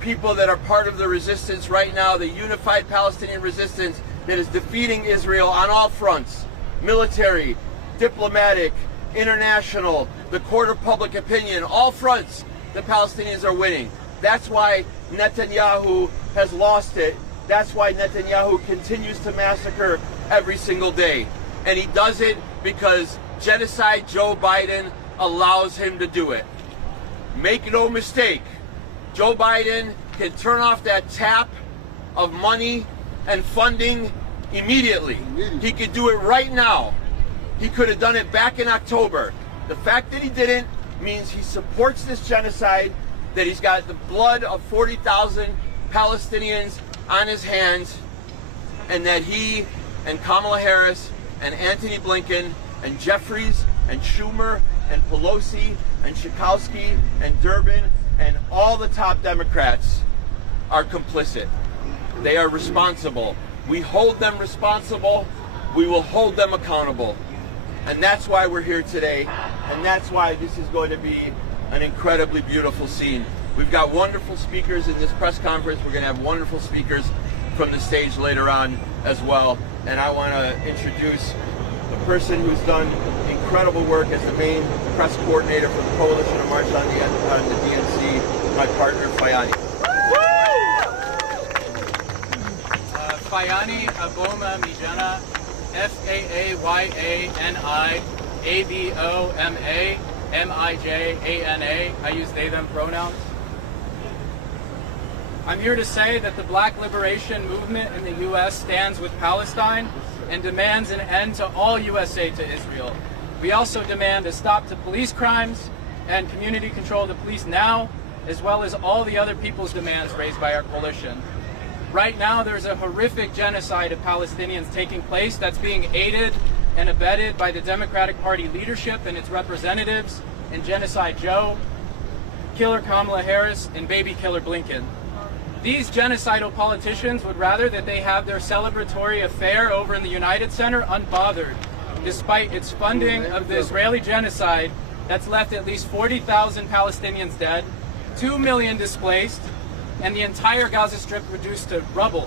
people that are part of the resistance right now, the unified Palestinian resistance that is defeating Israel on all fronts, military, diplomatic, international, the court of public opinion, all fronts the Palestinians are winning. That's why Netanyahu has lost it. That's why Netanyahu continues to massacre every single day. And he does it because genocide Joe Biden allows him to do it. Make no mistake, Joe Biden can turn off that tap of money and funding immediately. He could do it right now. He could have done it back in October. The fact that he didn't means he supports this genocide, that he's got the blood of 40,000 Palestinians on his hands, and that he and Kamala Harris and Antony Blinken and Jeffries and Schumer and Pelosi and Schakowsky and Durbin and all the top Democrats are complicit. They are responsible. We hold them responsible. We will hold them accountable. And that's why we're here today. And that's why this is going to be an incredibly beautiful scene. We've got wonderful speakers in this press conference. We're going to have wonderful speakers from the stage later on as well. And I want to introduce a person who's done incredible work as the main press coordinator for the Coalition of March on the DNC, my partner, Fayani. Fayani Aboma Mijana, F-A-A-Y-A-N-I A-B-O-M-A-M-I-J-A-N-A. I use they, them pronouns. I'm here to say that the Black Liberation Movement in the U.S. stands with Palestine and demands an end to all U.S. aid to Israel. We also demand a stop to police crimes and community control of the police now, as well as all the other people's demands raised by our coalition. Right now, there's a horrific genocide of Palestinians taking place that's being aided and abetted by the Democratic Party leadership and its representatives and Genocide Joe, Killer Kamala Harris, and Baby Killer Blinken. These genocidal politicians would rather that they have their celebratory affair over in the United Center unbothered, despite its funding of the Israeli genocide that's left at least 40,000 Palestinians dead, 2 million displaced, and the entire Gaza Strip reduced to rubble.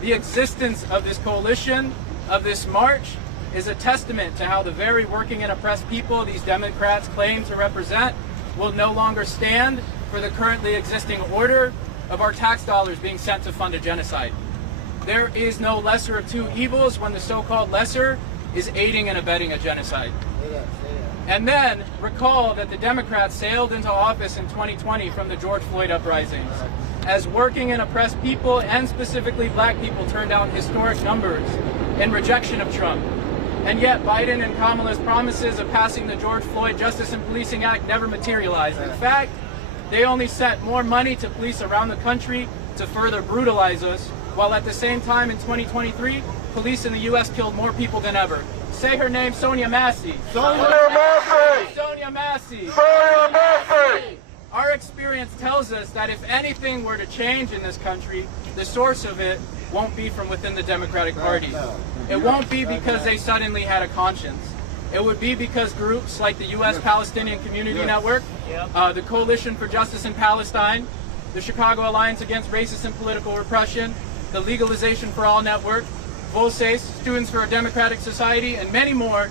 The existence of this coalition, of this march, is a testament to how the very working and oppressed people these Democrats claim to represent will no longer stand for the currently existing order of our tax dollars being sent to fund a genocide. There is no lesser of two evils when the so-called lesser is aiding and abetting a genocide. And then recall that the Democrats sailed into office in 2020 from the George Floyd uprisings, as working and oppressed people, and specifically black people, turned down historic numbers in rejection of Trump. And yet Biden and Kamala's promises of passing the George Floyd Justice and Policing Act never materialized. In fact, they only sent more money to police around the country to further brutalize us, while at the same time in 2023, police in the U.S. killed more people than ever. Say her name, Sonia Massey. Sonia Massey! Sonia Massey! Sonia Massey! Our experience tells us that if anything were to change in this country, the source of it won't be from within the Democratic Party. It won't be because they suddenly had a conscience. It would be because groups like the U.S. Palestinian Community Network, the Coalition for Justice in Palestine, the Chicago Alliance Against Racist and Political Repression, the Legalization for All Network, Voces, Students for a Democratic Society, and many more,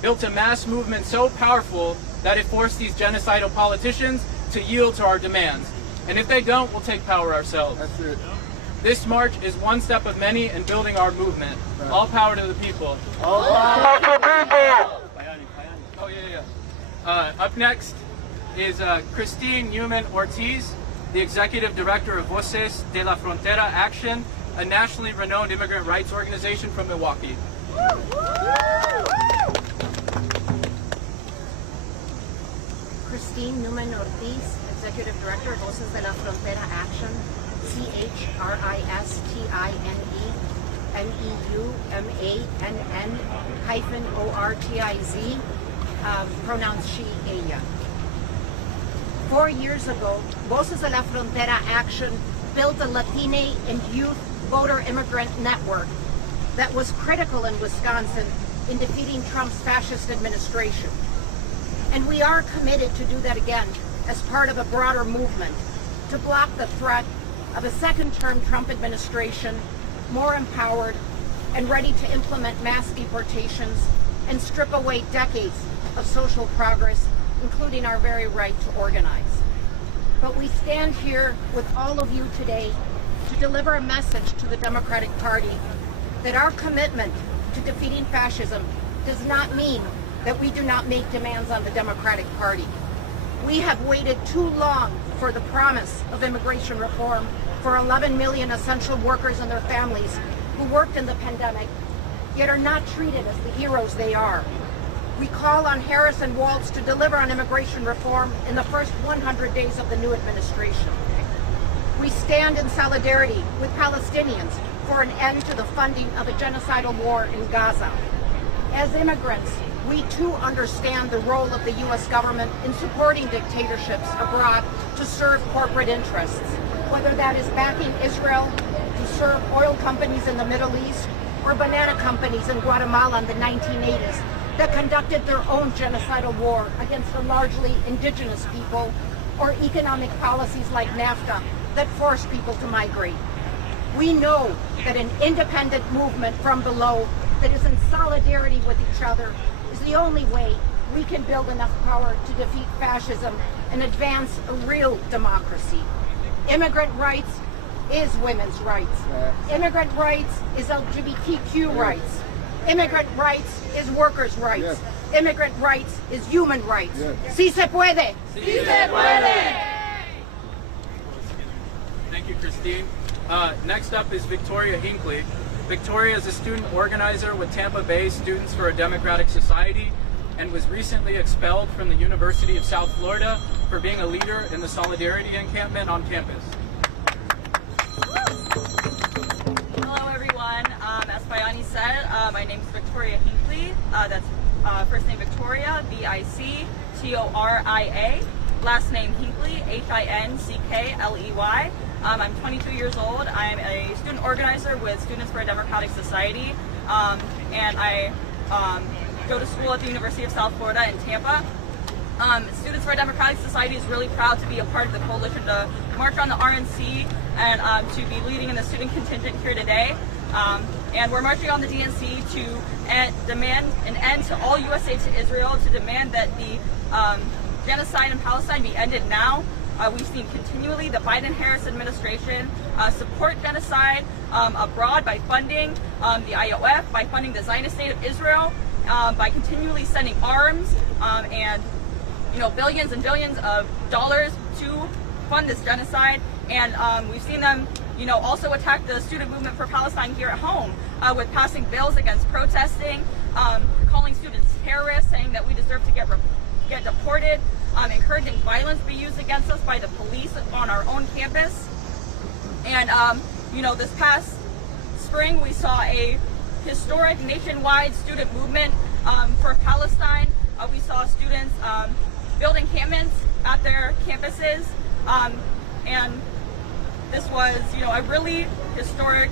built a mass movement so powerful that it forced these genocidal politicians to yield to our demands. And if they don't, we'll take power ourselves. That's it. This march is one step of many in building our movement. Right. All power to the people. All power to the people! Oh, yeah. Up next is Christine Newman Ortiz, the Executive Director of Voces de la Frontera Action, a nationally renowned immigrant rights organization from Milwaukee. Christine Newman Ortiz, Executive Director of Voces de la Frontera Action, CHRISTINEMEUMANN-ORTIZ, pronouns she, ella. 4 years ago, Voces de la Frontera Action built a Latina and youth voter immigrant network that was critical in Wisconsin in defeating Trump's fascist administration. And we are committed to do that again as part of a broader movement. to block the threat of a second-term Trump administration, more empowered and ready to implement mass deportations and strip away decades of social progress, including our very right to organize. But we stand here with all of you today to deliver a message to the Democratic Party that our commitment to defeating fascism does not mean that we do not make demands on the Democratic Party. We have waited too long for the promise of immigration reform for 11 million essential workers and their families who worked in the pandemic, yet are not treated as the heroes they are. We call on Harris and Walz to deliver on immigration reform in the first 100 days of the new administration. We stand in solidarity with Palestinians for an end to the funding of a genocidal war in Gaza. As immigrants, we too understand the role of the U.S. government in supporting dictatorships abroad to serve corporate interests, whether that is backing Israel to serve oil companies in the Middle East or banana companies in Guatemala in the 1980s that conducted their own genocidal war against the largely indigenous people, or economic policies like NAFTA that force people to migrate. We know that an independent movement from below that is in solidarity with each other is the only way we can build enough power to defeat fascism and advance a real democracy. Immigrant rights is women's rights. Immigrant rights is LGBTQ rights. Immigrant rights is workers' rights. Immigrant rights is human rights. Si se puede. Si se puede. Thank you, Christine. Next up is Victoria Hinckley. Victoria is a student organizer with Tampa Bay Students for a Democratic Society and was recently expelled from the University of South Florida for being a leader in the Solidarity encampment on campus. Hello everyone, as Bayani said, my name is Victoria Hinckley. That's first name Victoria, V-I-C-T-O-R-I-A, last name Hinckley, H-I-N-C-K-L-E-Y. I'm 22 years old. I'm a student organizer with Students for a Democratic Society, and I go to school at the University of South Florida in Tampa. Students for a Democratic Society is really proud to be a part of the coalition to march on the RNC and to be leading in the student contingent here today. And we're marching on the DNC to demand an end to all U.S. aid to Israel, to demand that the genocide in Palestine be ended now. We've seen continually the Biden-Harris administration support genocide abroad by funding the IOF, by funding the Zionist state of Israel, by continually sending arms and billions and billions of dollars to fund this genocide. And we've seen them also attack the student movement for Palestine here at home with passing bills against protesting, calling students terrorists, saying that we deserve to get deported, encouraging violence be used against us by the police on our own campus. And this past spring we saw a historic nationwide student movement for Palestine. We saw students building encampments at their campuses, and this was a really historic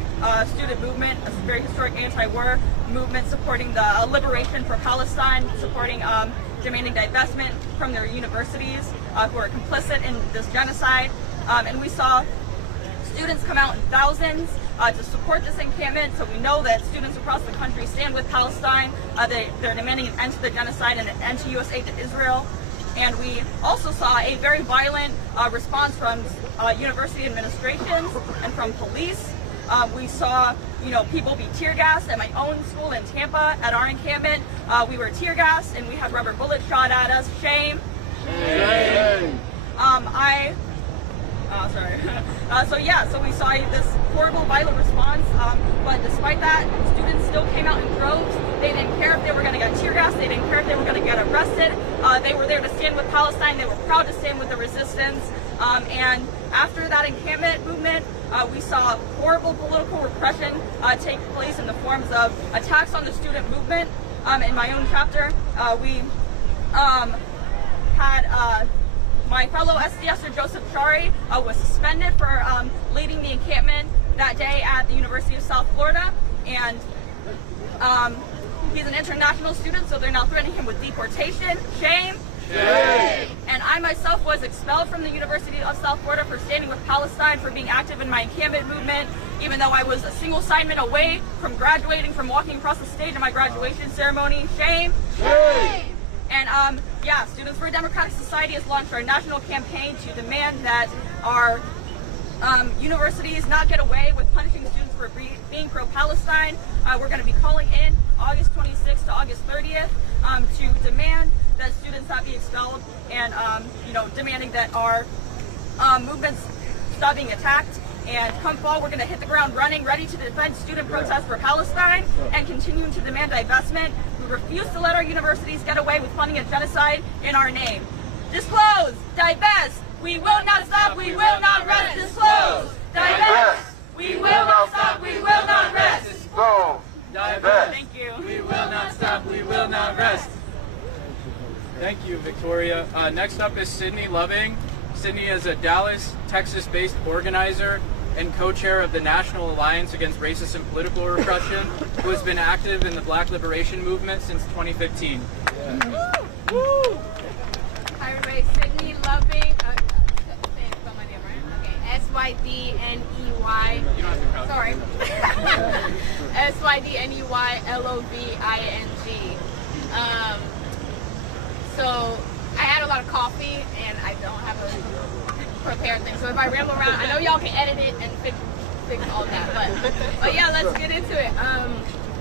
student movement, a very historic anti-war movement supporting the liberation for Palestine, supporting demanding divestment from their universities who are complicit in this genocide. And we saw students come out in thousands to support this encampment, so we know that students across the country stand with Palestine. They're demanding an end to the genocide and an end to U.S. aid to Israel. And we also saw a very violent response from university administrations and from police. We saw people be tear gassed at my own school in Tampa at our encampment. We were tear gassed and we had rubber bullets shot at us. Shame. Shame. So we saw this horrible violent response, but despite that, students still came out in droves. They didn't care if they were going to get tear gassed, they didn't care if they were going to get arrested. They were there to stand with Palestine, they were proud to stand with the resistance. And after that encampment movement, we saw horrible political repression take place in the forms of attacks on the student movement. In my own chapter, we had my fellow SDSer Joseph Shari was suspended for leading the encampment that day at the University of South Florida, and he's an international student, so they're now threatening him with deportation. Shame. Shame! And I myself was expelled from the University of South Florida for standing with Palestine, for being active in my encampment movement, even though I was a single assignment away from graduating, from walking across the stage in my graduation ceremony. Shame! Shame! And Students for a Democratic Society has launched our national campaign to demand that our universities not get away with punishing students for being pro-Palestine. We're going to be calling in August 26th to August 30th to demand that students not be expelled, and demanding that our movements stop being attacked. And come fall, we're going to hit the ground running, ready to defend student protests for Palestine and continuing to demand divestment. We refuse to let our universities get away with funding a genocide in our name. Disclose, divest, we will not stop, we will not rest. Disclose, divest, we will not stop, we will not rest. Disclose, divest. Thank you. We will not stop, we will not rest. Thank you, Victoria. Next up is Sydney Loving. Sydney is a Dallas, Texas-based organizer and co-chair of the National Alliance Against Racist and Political Repression, who has been active in the Black Liberation Movement since 2015. Woo! Hi everybody, Sydney Loving. Spell my name right? Okay, S-Y-D-N-E-Y. You don't have to crowd. Sorry. S-Y-D-N-E-Y-L-O-V-I-N-G. So I had a lot of coffee and I don't have a prepared thing. So if I ramble around, I know y'all can edit it and fix all that. But yeah, let's get into it.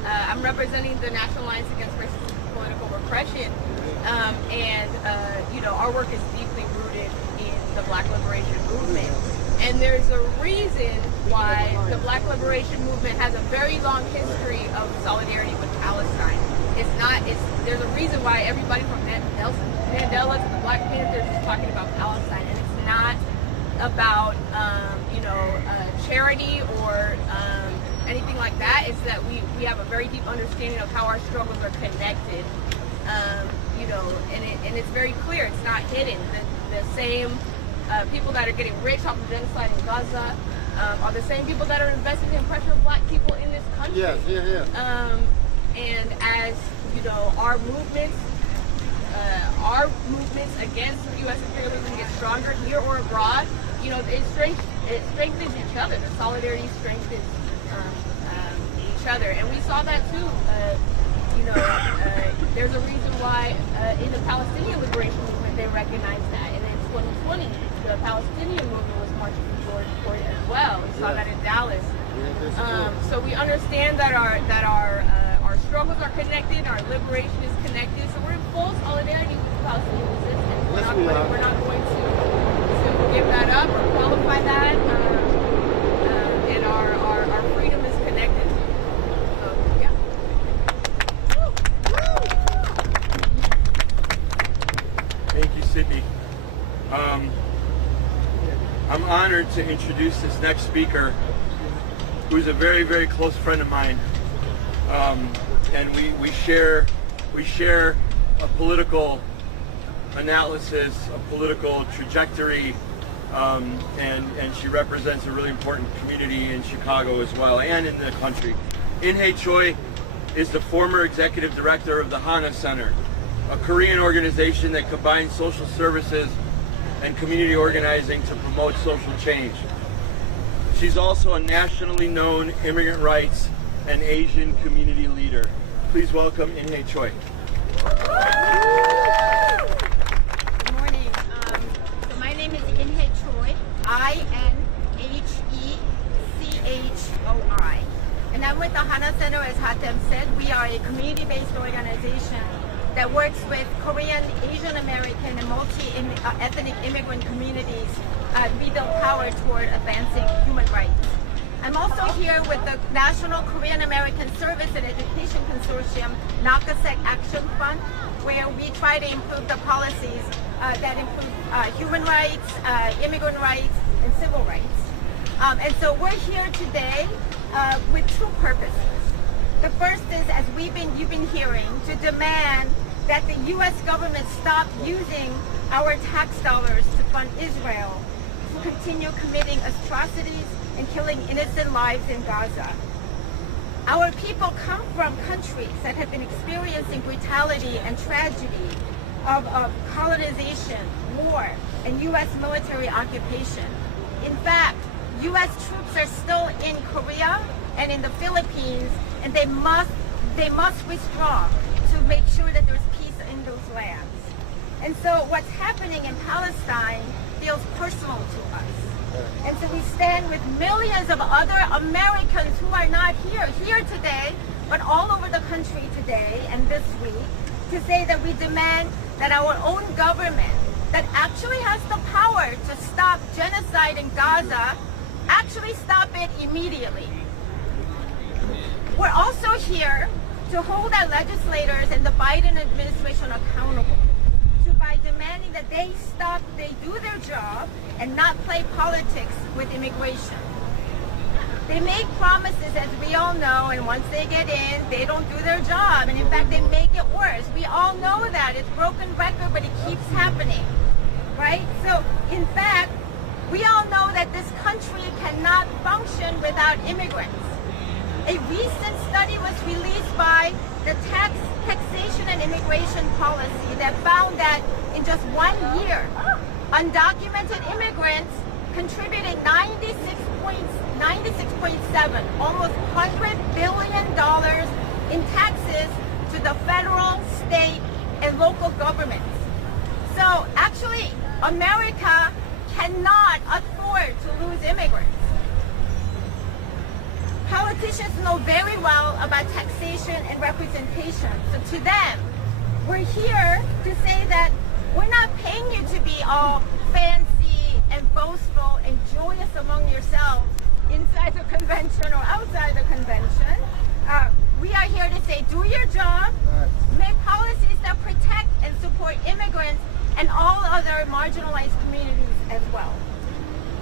I'm representing the National Alliance Against Racist and Political Repression. Our work is deeply rooted in the Black Liberation Movement. And there's a reason why the Black Liberation Movement has a very long history of solidarity with Palestine. There's a reason why everybody from Nelson Mandela to the Black Panthers is talking about Palestine. And it's not about, charity or anything like that. It's that we have a very deep understanding of how our struggles are connected. And it's very clear, it's not hidden. The same people that are getting rich off of genocide in Gaza are the same people that are investing in oppression of black people in this country. Yes, yeah. And as our movements against U.S. imperialism get stronger here or abroad, it strengthens each other. The solidarity strengthens each other, and we saw that too. There's a reason why in the Palestinian liberation movement they recognized that, and in 2020 the Palestinian movement was marching for it as well. We saw that in Dallas. So we understand that our struggles are connected, our liberation is connected. So we're in full solidarity with the Palestinian resistance. We're not going to give that up or qualify that, and our freedom is connected. So yeah. Thank you, Sydney. I'm honored to introduce this next speaker, who's a very, very close friend of mine. And we share a political analysis, a political trajectory, and she represents a really important community in Chicago as well, and in the country. In-hae Choi is the former executive director of the Hana Center, a Korean organization that combines social services and community organizing to promote social change. She's also a nationally known immigrant rights and Asian community leader. Please welcome In-hae Choi. Good morning. So my name is In-hae Choi, I-N-H-E-C-H-O-I. And I'm with the Hana Center, as Hatem said. We are a community-based organization that works with Korean, Asian American, and multi-ethnic immigrant communities to rebuild power toward advancing human rights. I'm also here with the National Korean American Service and Education Consortium, NAKASEC Action Fund, where we try to improve the policies that improve human rights, immigrant rights, and civil rights. And so we're here today with two purposes. The first is, as you've been hearing, to demand that the U.S. government stop using our tax dollars to fund Israel to continue committing atrocities and killing innocent lives in Gaza. Our people come from countries that have been experiencing brutality and tragedy of colonization, war, and U.S. military occupation. In fact, U.S. troops are still in Korea and in the Philippines, and they must withdraw to make sure that there's peace in those lands. And so what's happening in Palestine feels personal to us. And so we stand with millions of other Americans who are not here today, but all over the country today and this week, to say that we demand that our own government, that actually has the power to stop genocide in Gaza, actually stop it immediately. We're also here to hold our legislators and the Biden administration accountable by demanding that they do their job and not play politics with immigration. They make promises, as we all know, and once they get in, they don't do their job, and in fact, they make it worse. We all know that. It's broken record, but it keeps happening, right? So, in fact, we all know that this country cannot function without immigrants. A recent study was released by the Taxation and Immigration Policy that found that in just 1 year, undocumented immigrants contributed 96.7, almost $100 billion in taxes to the federal, state, and local governments. So actually, America cannot afford to lose immigrants. Politicians know very well about taxation and representation. So to them, we're here to say that we're not paying you to be all fancy and boastful and joyous among yourselves inside the convention or outside the convention. We are here to say, do your job, make policies that protect and support immigrants and all other marginalized communities as well.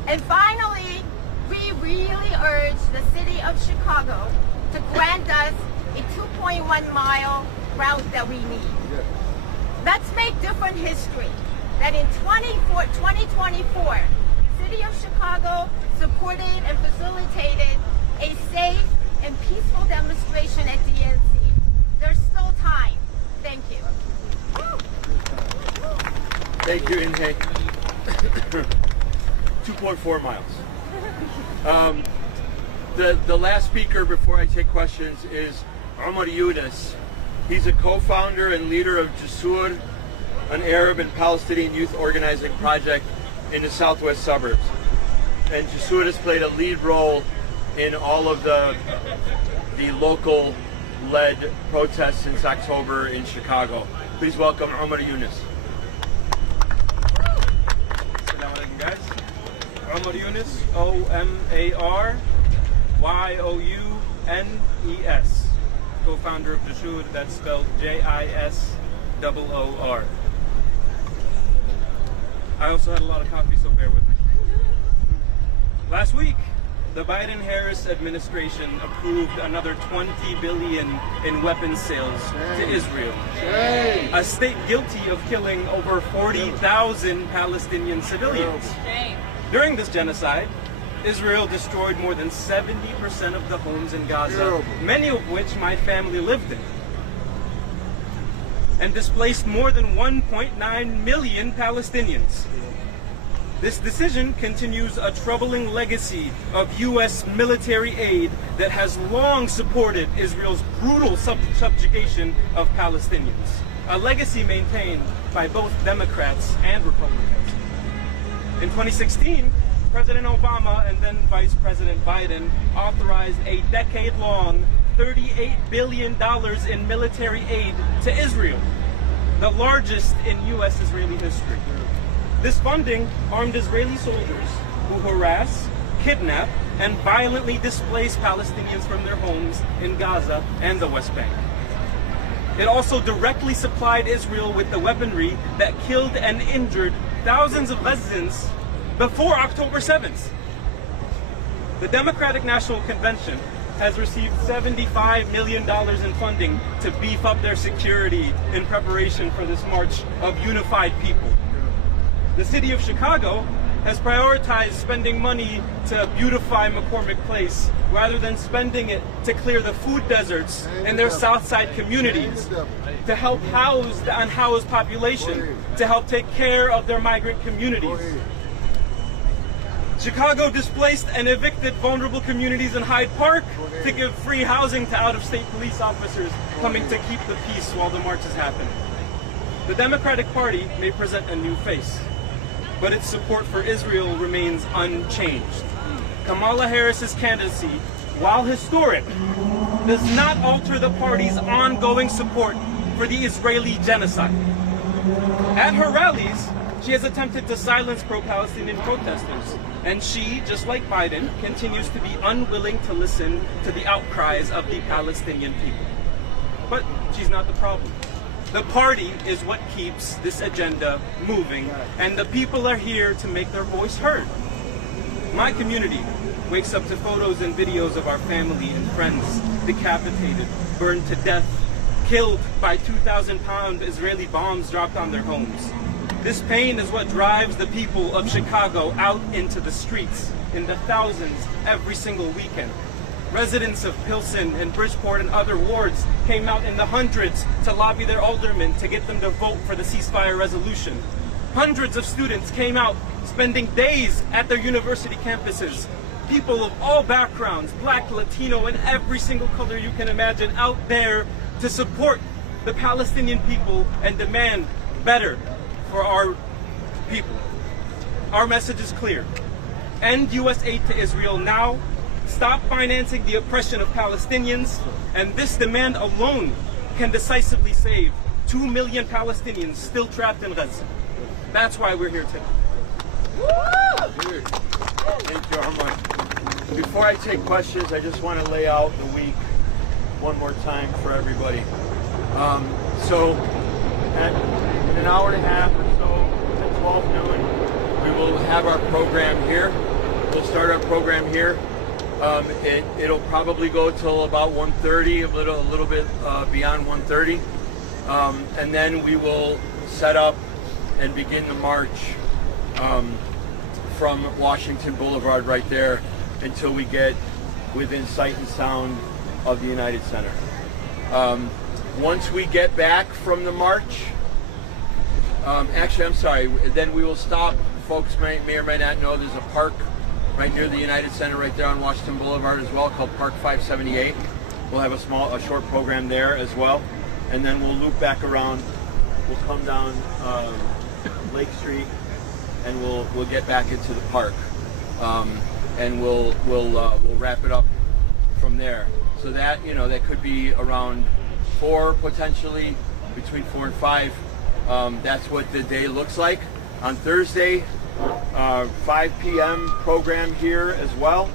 And finally, we really urge the city of Chicago to grant us a 2.1-mile route that we need. Let's make different history. That in 2024, city of Chicago supported and facilitated a safe and peaceful demonstration at DNC. There's still time. Thank you. Thank you, Inhe. 2.4 miles. The last speaker before I take questions is Omar Yunus. He's a co-founder and leader of Jasur, an Arab and Palestinian youth organizing project in the southwest suburbs. And Jasur has played a lead role in all of the local-led protests since October in Chicago. Please welcome Omar Yunus. Assalamu alaikum, guys. Omar Yunus, O-M-A-R-Y-O-U-N-E-S, co-founder of Jasur, that's spelled J-I-S-O-O-R. I also had a lot of coffee, so bear with me. Last week, the Biden-Harris administration approved another $20 billion in weapons sales to Israel, a state guilty of killing over 40,000 Palestinian civilians. During this genocide, Israel destroyed more than 70% of the homes in Gaza, many of which my family lived in, and displaced more than 1.9 million Palestinians. This decision continues a troubling legacy of U.S. military aid that has long supported Israel's brutal subjugation of Palestinians, a legacy maintained by both Democrats and Republicans. In 2016, President Obama and then Vice President Biden authorized a decade-long $38 billion in military aid to Israel, the largest in U.S.-Israeli history. This funding armed Israeli soldiers who harass, kidnap, and violently displace Palestinians from their homes in Gaza and the West Bank. It also directly supplied Israel with the weaponry that killed and injured thousands of residents before October 7th. The Democratic National Convention has received $75 million in funding to beef up their security in preparation for this march of unified people. The city of Chicago has prioritized spending money to beautify McCormick Place rather than spending it to clear the food deserts in their Southside communities, to help house the unhoused population, to help take care of their migrant communities. Chicago displaced and evicted vulnerable communities in Hyde Park to give free housing to out-of-state police officers coming to keep the peace while the marches happen. The Democratic Party may present a new face, but its support for Israel remains unchanged. Kamala Harris's candidacy, while historic, does not alter the party's ongoing support for the Israeli genocide. At her rallies, she has attempted to silence pro-Palestinian protesters, and she, just like Biden, continues to be unwilling to listen to the outcries of the Palestinian people. But she's not the problem. The party is what keeps this agenda moving, and the people are here to make their voice heard. My community wakes up to photos and videos of our family and friends decapitated, burned to death, killed by 2,000-pound Israeli bombs dropped on their homes. This pain is what drives the people of Chicago out into the streets in the thousands every single weekend. Residents of Pilsen and Bridgeport and other wards came out in the hundreds to lobby their aldermen to get them to vote for the ceasefire resolution. Hundreds of students came out, spending days at their university campuses. People of all backgrounds, Black, Latino, and every single color you can imagine, out there to support the Palestinian people and demand better for our people. Our message is clear. End U.S. aid to Israel now. Stop financing the oppression of Palestinians. And this demand alone can decisively save 2 million Palestinians still trapped in Gaza. That's why we're here today. Thank you, Armand. Before I take questions, I just want to lay out the week one more time for everybody. So, in an hour and a half or so, at 12 noon, we will have our program here. We'll start our program here. It'll probably go till about 1:30, a little bit beyond 1:30, and then we will set up and begin the march from Washington Boulevard right there until we get within sight and sound of the United Center. Once we get back from the march, actually, I'm sorry, then we will stop. Folks may or may not know there's a park right near the United Center right there on Washington Boulevard as well, called Park 578. We'll have a short program there as well, and then we'll loop back around. We'll come down Lake Street, and we'll get back into the park, and we'll wrap it up from there. So that that could be around 4, potentially between 4 and 5. That's what the day looks like. On Thursday, 5 p.m. program here as well,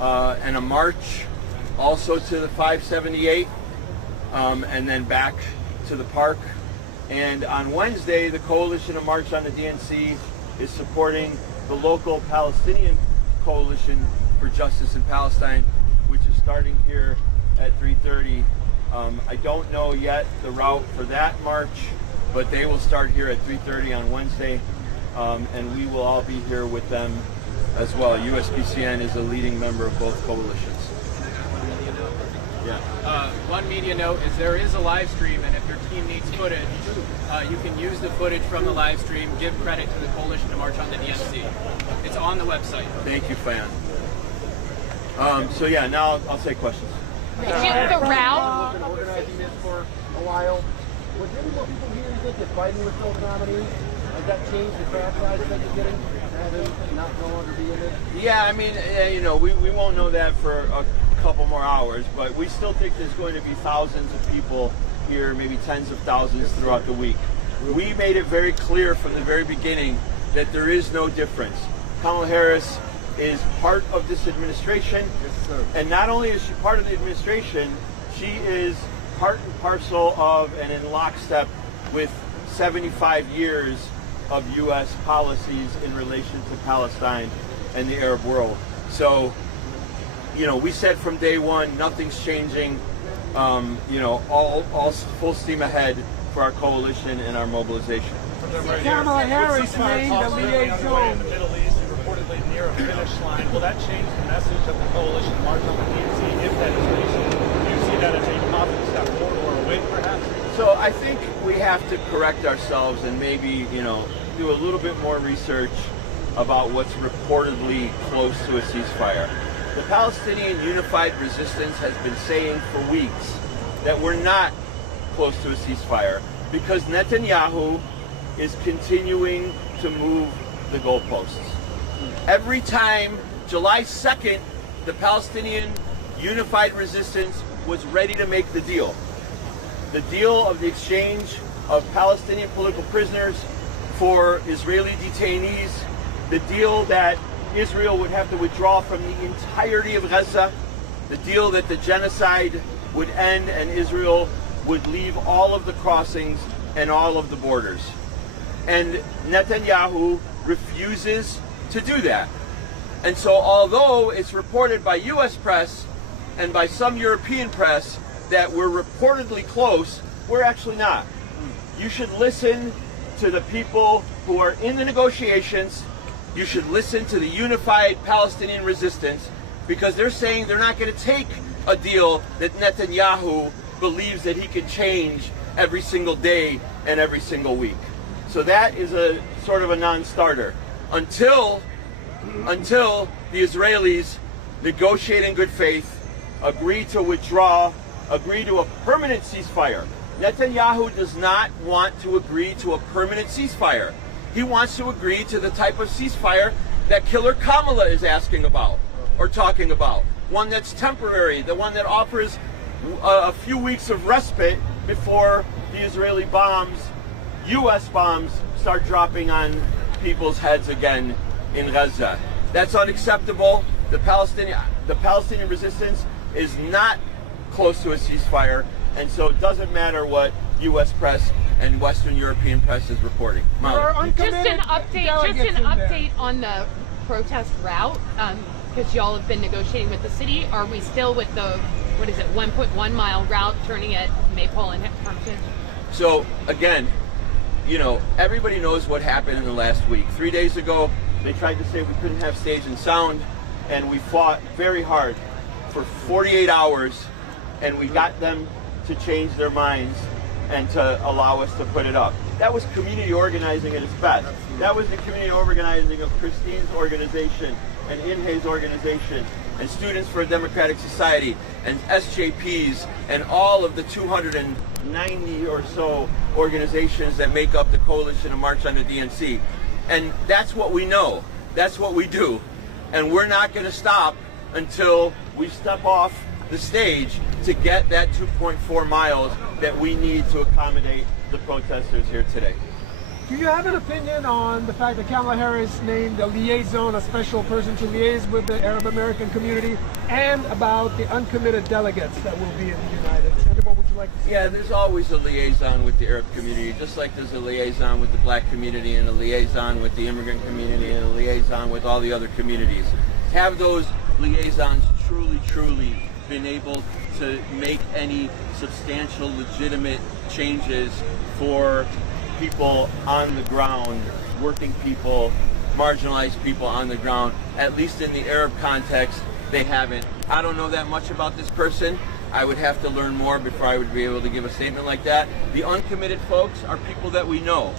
and a march also to the 578, and then back to the park. And on Wednesday, the Coalition of March on the DNC is supporting the local Palestinian Coalition for Justice in Palestine, which is starting here at 3:30. I don't know yet the route for that march, but they will start here at 3:30 on Wednesday, and we will all be here with them as well. USPCN is a leading member of both coalitions. Yeah. One media note is there is a live stream, and if your team needs footage, you can use the footage from the live stream, give credit to the Coalition to March on the DNC. It's on the website. Thank you, Fan. So yeah, now I'll take questions. The route. Been organizing this for a while. Was there any more people here you think if Biden was still the nominee? Has that changed the crowd size that you're getting? Have him not no longer be in it? Yeah, I mean, we won't know that for a couple more hours, but we still think there's going to be thousands of people here, maybe tens of thousands throughout the week. We made it very clear from the very beginning that there is no difference. Kamala Harris is part of this administration, and not only is she part of the administration, she is part and parcel of and in lockstep with 75 years of U.S. policies in relation to Palestine and the Arab world. So, we said from day one, nothing's changing. All full steam ahead for our coalition and our mobilization. Kamala Harris named the liaison near a finish line, will that change the message of the coalition march on the DNC if that is reached? Do you see that as a positive step forward or a win, perhaps? So I think we have to correct ourselves and maybe, do a little bit more research about what's reportedly close to a ceasefire. The Palestinian Unified Resistance has been saying for weeks that we're not close to a ceasefire because Netanyahu is continuing to move the goalposts. Every time, July 2nd, the Palestinian Unified Resistance was ready to make the deal of the exchange of Palestinian political prisoners for Israeli detainees, the deal that Israel would have to withdraw from the entirety of Gaza, the deal that the genocide would end and Israel would leave all of the crossings and all of the borders. And Netanyahu refuses to do that. And so although it's reported by US press and by some European press that we're reportedly close, we're actually not. You should listen to the people who are in the negotiations. You should listen to the Unified Palestinian Resistance because they're saying they're not going to take a deal that Netanyahu believes that he can change every single day and every single week. So that is a sort of a non-starter until the Israelis negotiate in good faith, agree to withdraw, agree to a permanent ceasefire. Netanyahu does not want to agree to a permanent ceasefire. He wants to agree to the type of ceasefire that Killer Kamala is asking about or talking about. One that's temporary, the one that offers a few weeks of respite before the Israeli bombs, US bombs, start dropping on people's heads again in Gaza. That's unacceptable. The Palestinian resistance is not close to a ceasefire, and so it doesn't matter what US press and Western European press is reporting. Just an update on the protest route, because y'all have been negotiating with the city. Are we still with the 1.1 mile route turning at Maypole and Hampton? So again, everybody knows what happened in the last week. 3 days ago, they tried to say we couldn't have stage and sound, and we fought very hard for 48 hours, and we got them to change their minds and to allow us to put it up. That was community organizing at its best. That was the community organizing of Christine's organization and Inhe's organization and Students for a Democratic Society and SJPs and all of the 290 or so organizations that make up the coalition of March on the DNC. And that's what we know. That's what we do. And we're not going to stop until we step off the stage to get that 2.4 miles that we need to accommodate the protesters here today. Do you have an opinion on the fact that Kamala Harris named a liaison, a special person to liaise with the Arab American community, and about the uncommitted delegates that will be in the United? What would you like to see? Yeah, there's always a liaison with the Arab community, just like there's a liaison with the black community and a liaison with the immigrant community and a liaison with all the other communities. Have those liaisons truly been able to make any substantial, legitimate changes for people on the ground, working people, marginalized people on the ground? At least in the Arab context, they haven't. I don't know that much about this person. I would have to learn more before I would be able to give a statement like that. The uncommitted folks are people that we know.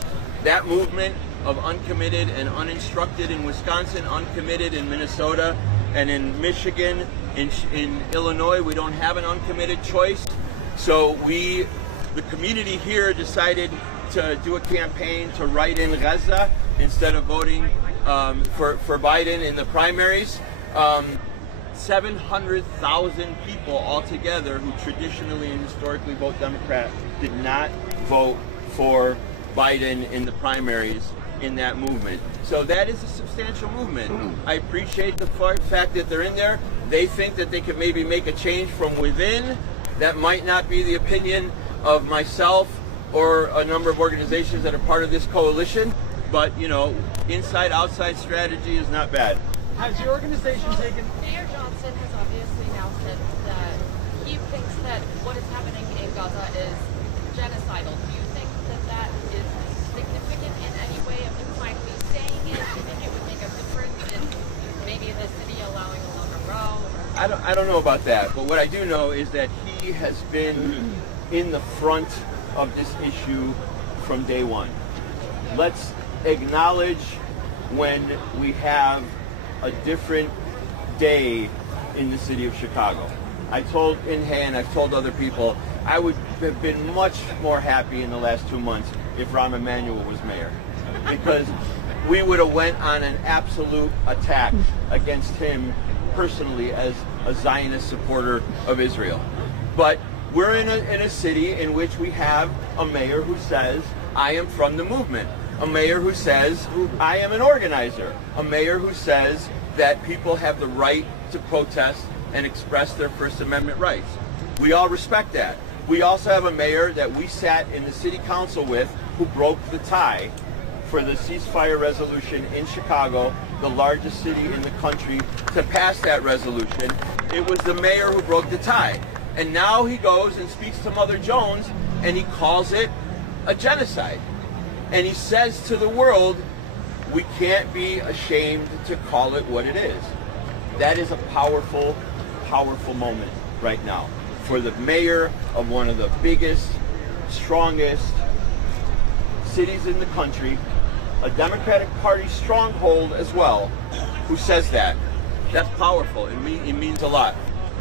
That movement of uncommitted and uninstructed in Wisconsin, uncommitted in Minnesota, and in Michigan, in Illinois, we don't have an uncommitted choice. So the community here decided to do a campaign to write in Gaza instead of voting for Biden in the primaries. 700,000 people altogether who traditionally and historically vote Democrat did not vote for Biden in the primaries in that movement. So that is a substantial movement. I appreciate the fact that they're in there. They think that they could maybe make a change from within. That might not be the opinion of myself or a number of organizations that are part of this coalition, but inside-outside strategy is not bad. Has your organization taken... Mayor Johnson has obviously now said that he thinks that what is happening in Gaza is genocidal. Do you think that is significant in any way of him finally saying it? Do you think it would make a difference in maybe the city allowing a longer route? I don't know about that, but what I do know is that he has been in the front of this issue from day one. Let's acknowledge when we have a different day in the city of Chicago. I told Inhe and I've told other people, I would have been much more happy in the last 2 months if Rahm Emanuel was mayor, because we would have went on an absolute attack against him personally as a Zionist supporter of Israel. But we're in a city in which we have a mayor who says, I am from the movement. A mayor who says, I am an organizer. A mayor who says that people have the right to protest and express their First Amendment rights. We all respect that. We also have a mayor that we sat in the city council with who broke the tie for the ceasefire resolution in Chicago, the largest city in the country, to pass that resolution. It was the mayor who broke the tie. And now he goes and speaks to Mother Jones and he calls it a genocide. And he says to the world, we can't be ashamed to call it what it is. That is a powerful, powerful moment right now for the mayor of one of the biggest, strongest cities in the country, a Democratic Party stronghold as well, who says that. That's powerful. It means a lot.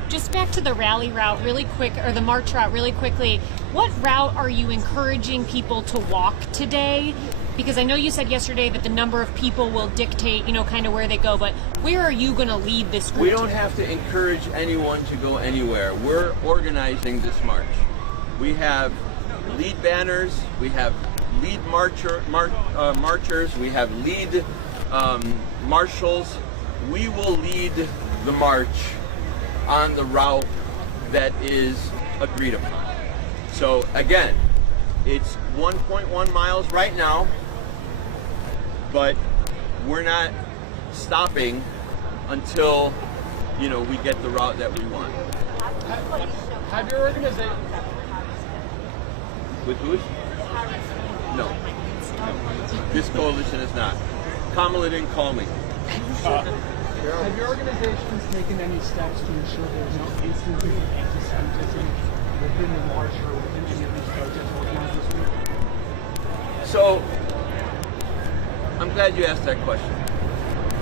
Just back to the rally route really quick, or the march route really quickly. What route are you encouraging people to walk today? Because I know you said yesterday that the number of people will dictate, kind of where they go, but where are you going to lead this group? We don't have to encourage anyone to go anywhere. We're organizing this march. We have lead banners, we have lead marchers, we have lead marshals. We will lead the march on the route that is agreed upon. So again, it's 1.1 miles right now, but we're not stopping until, we get the route that we want. Have your organization... With who? No. This coalition is not. Kamala didn't call me. Have your organizations taken any steps to ensure there's no instances of anti-Semitism within the march or within any of these protests organized this week? So, I'm glad you asked that question,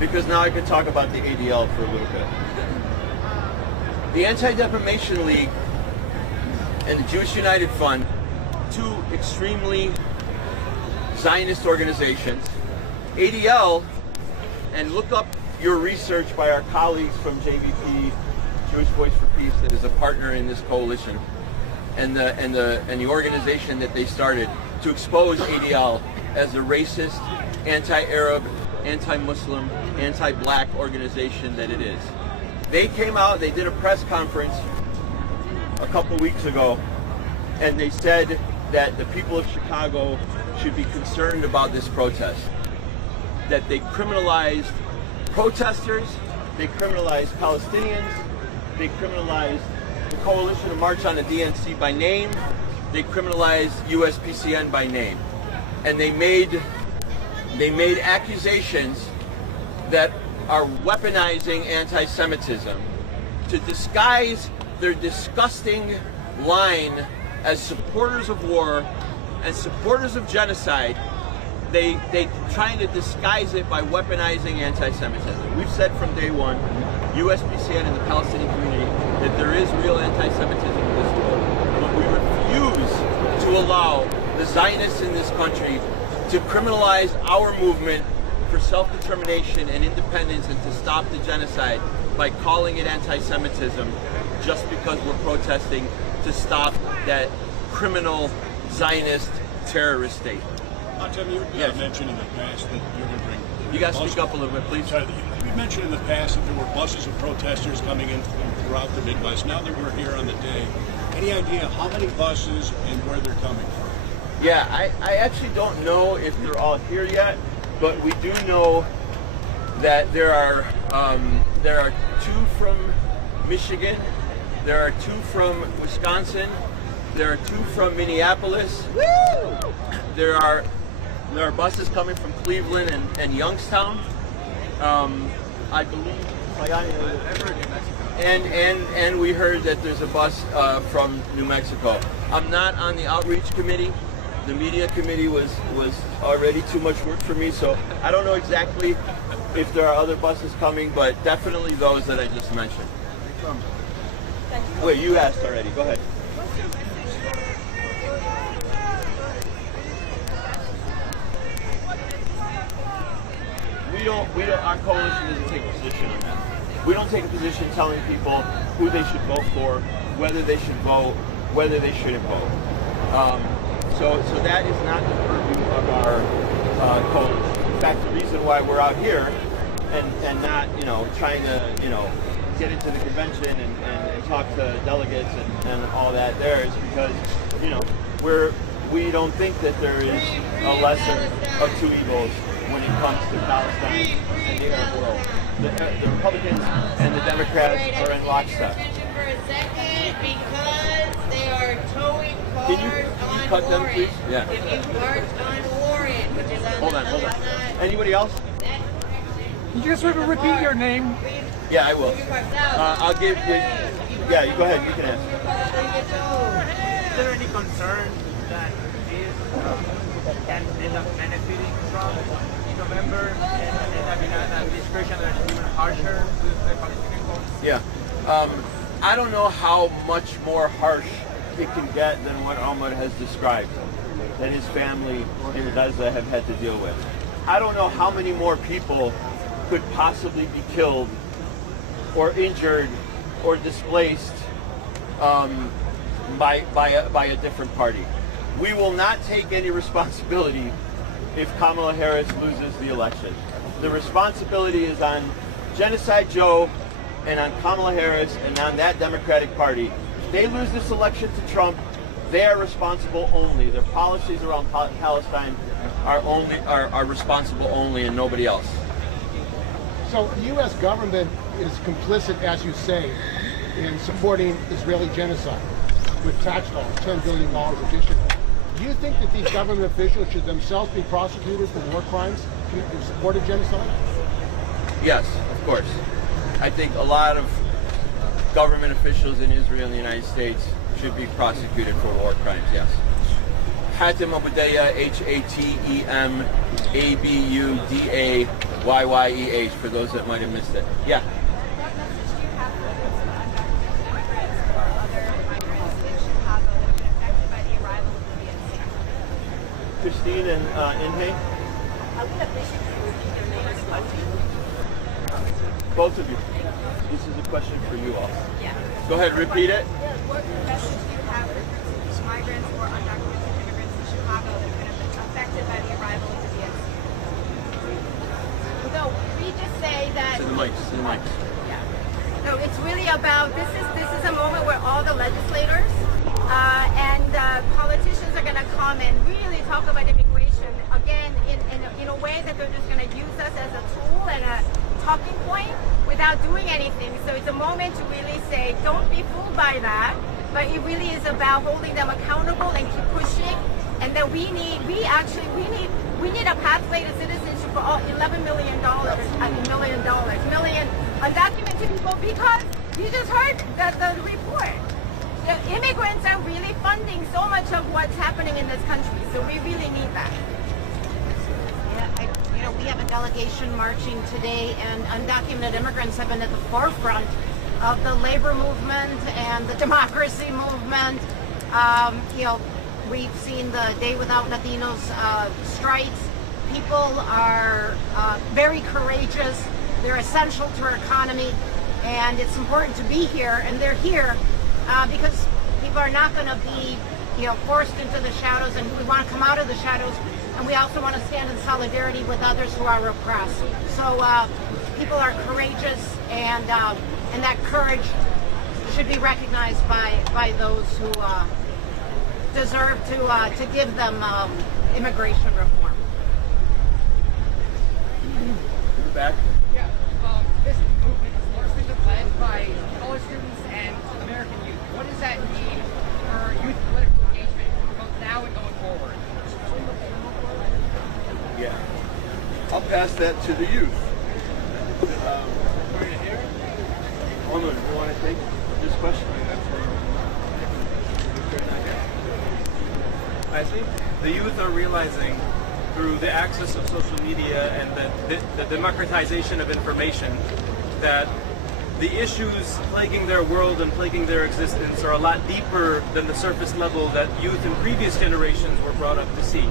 because now I can talk about the ADL for a little bit. The Anti-Defamation League and the Jewish United Fund, two extremely Zionist organizations. ADL, and look up your research by our colleagues from JVP, Jewish Voice for Peace, that is a partner in this coalition, and the organization that they started to expose ADL as a racist, anti-Arab, anti-Muslim, anti-black organization that it is. They came out, they did a press conference a couple weeks ago, and they said that the people of Chicago should be concerned about this protest, that they criminalized protesters, they criminalized Palestinians, they criminalized the Coalition to March on the DNC by name, they criminalized USPCN by name, and they made accusations that are weaponizing anti-Semitism to disguise their disgusting line as supporters of war and supporters of genocide. They trying to disguise it by weaponizing anti-Semitism. We've said from day one, USPCN and the Palestinian community, that there is real anti-Semitism in this world, but we refuse to allow the Zionists in this country to criminalize our movement for self-determination and independence and to stop the genocide by calling it anti-Semitism just because we're protesting to stop that criminal Zionist terrorist state. Tim, you mentioned in the past that you're going to bring... You guys speak up a little bit, please. Sorry, you mentioned in the past that there were buses of protesters coming in throughout the Midwest. Now that we're here on the day, any idea how many buses and where they're coming from? Yeah, I actually don't know if they're all here yet, but we do know that there are 2 from Michigan, there are 2 from Wisconsin, there are 2 from Minneapolis. Woo! There are buses coming from Cleveland and Youngstown. I believe, and we heard that there's a bus from New Mexico. I'm not on the outreach committee. The media committee was already too much work for me, so I don't know exactly if there are other buses coming, but definitely those that I just mentioned. Wait, you asked already. Go ahead. We don't, our coalition doesn't take a position on that. We don't take a position telling people who they should vote for, whether they should vote, whether they shouldn't vote. So that is not the purview of our coalition. In fact, the reason why we're out here and not, trying to, get into the convention and talk to delegates and all that there is because, we don't think that there is a lesser of two evils when it comes to Palestine and the Arab world. The Republicans and the Democrats are in lockstep. For a second, because they are towing cars Can you cut them, please? Yeah. If you park on Warren, which is on Hold on. Anybody else? You just repeat your name. Yeah, I will. I'll give you. Yeah, you go ahead. You can ask. Is there any concern that this can end up benefiting Trump in November and end up in an administration that is even harsher to the Palestinian cause? Yeah. I don't know how much more harsh it can get than what Ahmed has described, that his family in Gaza have had to deal with. I don't know how many more people could possibly be killed or injured or displaced by a different party. We will not take any responsibility if Kamala Harris loses the election. The responsibility is on Genocide Joe and on Kamala Harris and on that Democratic Party. If they lose this election to Trump, they are responsible only. Their policies around Palestine are responsible only and nobody else. So the U.S. government is complicit, as you say, in supporting Israeli genocide with tax dollars, $10 billion additional. Do you think that these government officials should themselves be prosecuted for war crimes who supported genocide? Yes, of course. I think a lot of government officials in Israel and the United States should be prosecuted for war crimes, yes. Hatem Abudayah, Hatemabudayeh, for those that might have missed it. Yeah. What message do you have for immigrants or other migrants in Chicago that have been affected by the arrival of the DNC? Christine and Inhe? I would appreciate you repeat your name and question. Both of you. This is a question for you all. Yeah. Go ahead, repeat it. What message do you have for migrants or undocumented immigrants in Chicago that have been affected by the arrival of the DNC? No, we just say that. To the mics, Yeah. No, it's really about this is a moment where all the legislators and politicians are going to come and really talk about immigration again in a way that they're just going to use us as a tool and a talking point without doing anything. So it's a moment to really say, don't be fooled by that. But it really is about holding them accountable and keep pushing. And then we need a pathway to citizenship for all $11 million undocumented people, because you just heard the report. The immigrants are really funding so much of what's happening in this country, so we really need that. Yeah, we have a delegation marching today, and undocumented immigrants have been at the forefront of the labor movement and the democracy movement. We've seen the Day Without Latinos strikes. People are very courageous. They're essential to our economy, and it's important to be here. And they're here because people are not going to be, forced into the shadows, and we want to come out of the shadows. And we also want to stand in solidarity with others who are oppressed. So people are courageous, and that courage should be recognized by those who deserve to give them immigration reform. Back. Yeah, this movement is largely led by college students and American youth. What does that mean for youth political engagement, both now and going forward? Yeah, I'll pass that to the youth. Hold on, you want to take this question? I think the youth are realizing through the access of social media and the democratization of information that the issues plaguing their world and plaguing their existence are a lot deeper than the surface level that youth in previous generations were brought up to see.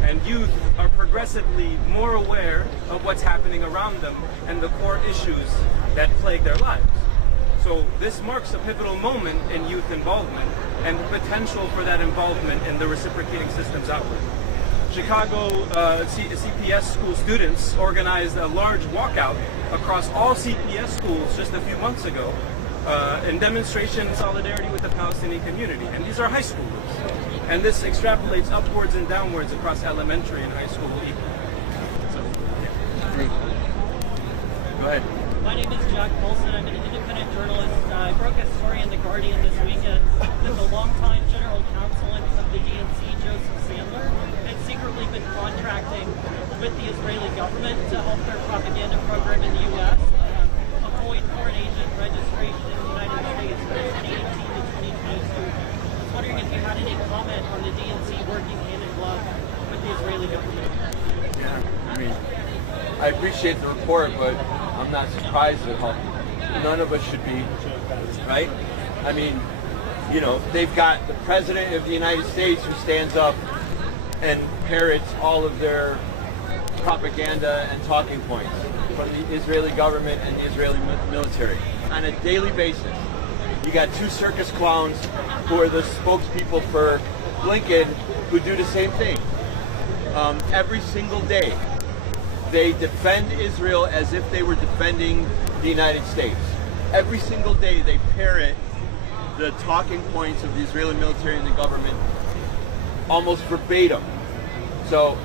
And youth are progressively more aware of what's happening around them and the core issues that plague their lives. So this marks a pivotal moment in youth involvement and the potential for that involvement in the reciprocating systems outward. Chicago CPS school students organized a large walkout across all CPS schools just a few months ago in demonstration in solidarity with the Palestinian community. And these are high schoolers. And this extrapolates upwards and downwards across elementary and high school equally. So, yeah. Go ahead. My name is Jack Paulson. I'm an independent journalist. I broke a story in The Guardian this weekend that the longtime general counsel of the DNC, Joseph Sandler, had secretly been contracting with the Israeli government to help their propaganda program in the U.S. Avoid foreign agent registration in the United States from 2018 to 2022. I was wondering if you had any comment on the DNC working hand in glove with the Israeli government. Yeah, I mean, I appreciate the report, but I'm not surprised at all. None of us should be, right? I mean, you know, they've got the President of the United States who stands up and parrots all of their propaganda and talking points from the Israeli government and the Israeli military on a daily basis. You got two circus clowns who are the spokespeople for Blinken who do the same thing. Every single day, they defend Israel as if they were defending the United States. Every single day they parrot the talking points of the Israeli military and the government almost verbatim. So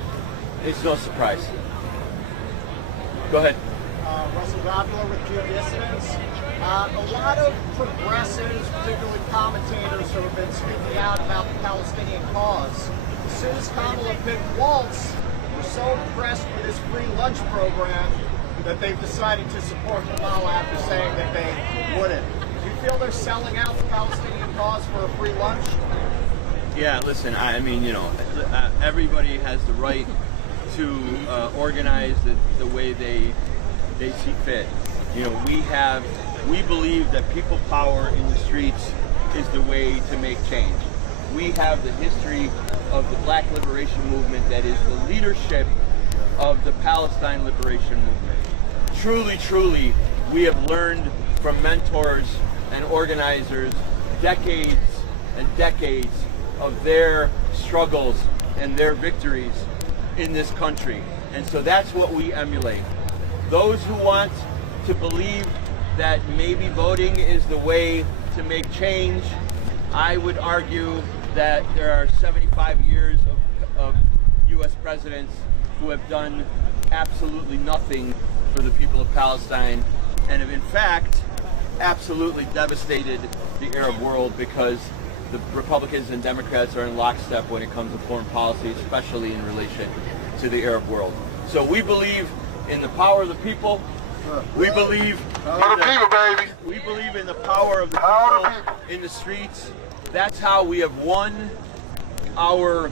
it's no surprise. Go ahead. Russell Gabula with June Dissidents. A lot of progressives, particularly commentators who have been speaking out about the Palestinian cause. As soon as Kamala picked Waltz, were so impressed with his free lunch program that they've decided to support Kamala after saying that they wouldn't. Do you feel they're selling out the Palestinian cause for a free lunch? Yeah, listen, I mean, you know, everybody has the right to organize the way they see fit. You know, we believe that people power in the streets is the way to make change. We have the history of the Black Liberation Movement that is the leadership of the Palestine Liberation Movement. Truly, truly, we have learned from mentors and organizers decades and decades of their struggles and their victories in this country. And so that's what we emulate. Those who want to believe that maybe voting is the way to make change, I would argue that there are 75 years of U.S. presidents who have done absolutely nothing for the people of Palestine and have in fact absolutely devastated the Arab world, because the Republicans and Democrats are in lockstep when it comes to foreign policy, especially in relation to the Arab world. So we believe in the power of the people. We believe we believe in the power of the people in the streets. That's how we have won our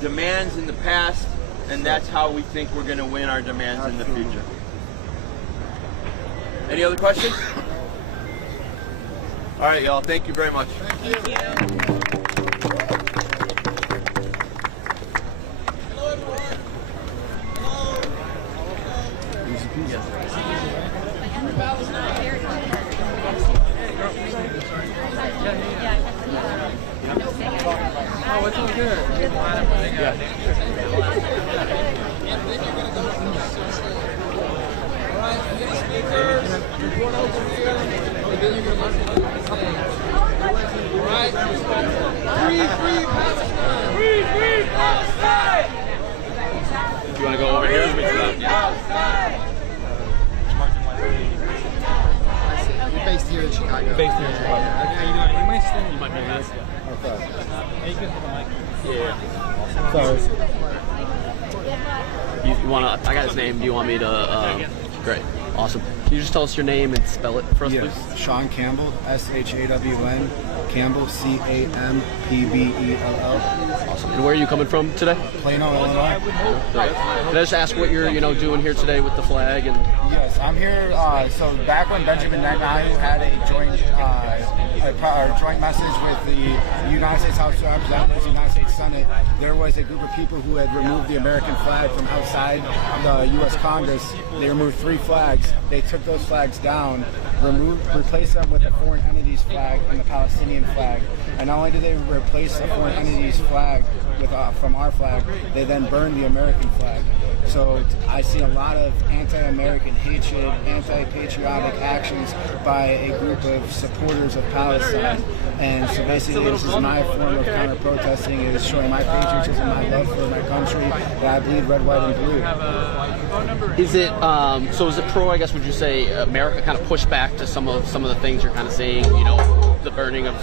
demands in the past, and that's how we think we're going to win our demands in the future. Any other questions? All right, y'all. Thank you very much. Thank you. Hello, everyone. Hello. Oh, it's all good. Yeah. Report over here, and then you're going to listen to what we say. Right? Free Palestine! Free Palestine! You want to go over here? You're based here in Chicago. Based here in Chicago. Okay, you might stand. You might be this. Okay. Hey, you can hold the mic. Yeah. Sorry. You want to? I got his name. Do you want me to? Great. Awesome. Can you just tell us your name and spell it for us, please? Sean Campbell, S-H-A-W-N, Campbell, C-A-M-P-B-E-L-L. Awesome. And where are you coming from today? Plano, Illinois. Can I just ask what you're, doing here today with the flag? And Yes, I'm here. So back when Benjamin Netanyahu had a joint message with the United States House of Representatives, United States Senate, there was a group of people who had removed the American flag from outside the U.S. Congress. They removed 3 flags. They took those flags down, replaced them with the foreign entities flag and the Palestinian flag. And not only did they replace the foreign entities flag from our flag, they then burned the American flag. So I see a lot of anti-American hatred, anti-patriotic actions by a group of supporters of Palestine. And so basically this is my form of counter-protesting, is showing my patriotism, my love for my country, that I bleed red, white, and blue. is it is it pro? I guess would you say America kind of pushed back to some of the things you're kind of saying? The burning of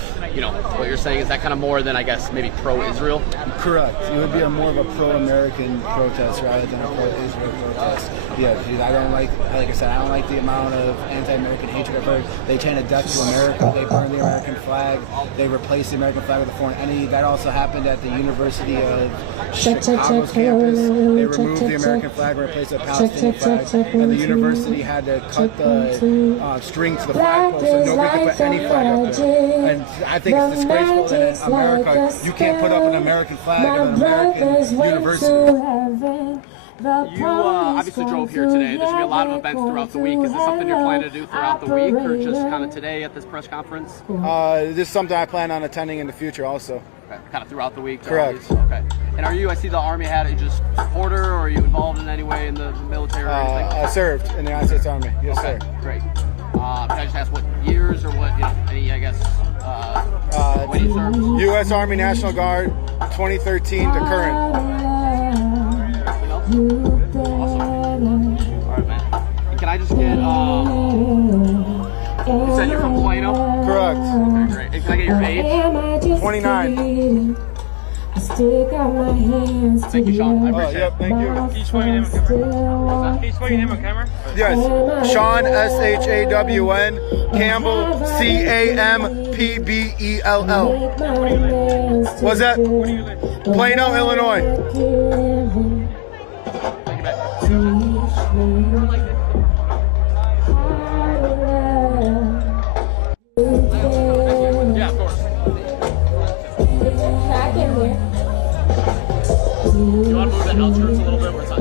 what you're saying, is that kind of more than I guess maybe pro-Israel? Correct. It would be more of a pro-American protest rather than a pro-Israel protest. Yeah, dude, I don't like I said, I don't like the amount of anti-American hatred I've heard. They chanted death to America. They burned the American flag. They replaced the American flag with a foreign entity. That also happened at the University of Chicago's campus. They removed the American flag and replaced it with a Palestinian flag. And the university had to cut the string to the flagpole so nobody could put any flag up there. And I think it's disgraceful that in America you can't put up an American flag in an American university. You obviously drove here today. There's going to be a lot of events throughout the week. Is this something you're planning to do throughout the week, or just kind of today at this press conference? This is something I plan on attending in the future also. Okay. Kind of throughout the week? Correct. Okay. And I see the Army had, are you just a supporter, or are you involved in any way in the military or anything? I served in the United States Army. Yes, okay, sir. Great. Can I just ask what years or what, any, I guess, when you served? U.S. Army National Guard, 2013 to current. Awesome. All right, man. And can I just get, you said you're from Plano? Correct. Okay, great. And can I get your age? 29. Thank you, Sean. I appreciate it. Thank you. Can you spell your name on camera? Can you spell your name on camera? Yes. Sean, S-H-A-W-N, Campbell, C-A-M-P-B-E-L-L. What's that? Plano, Illinois. Yeah, of course. You want to move the outskirts a little bit where it's not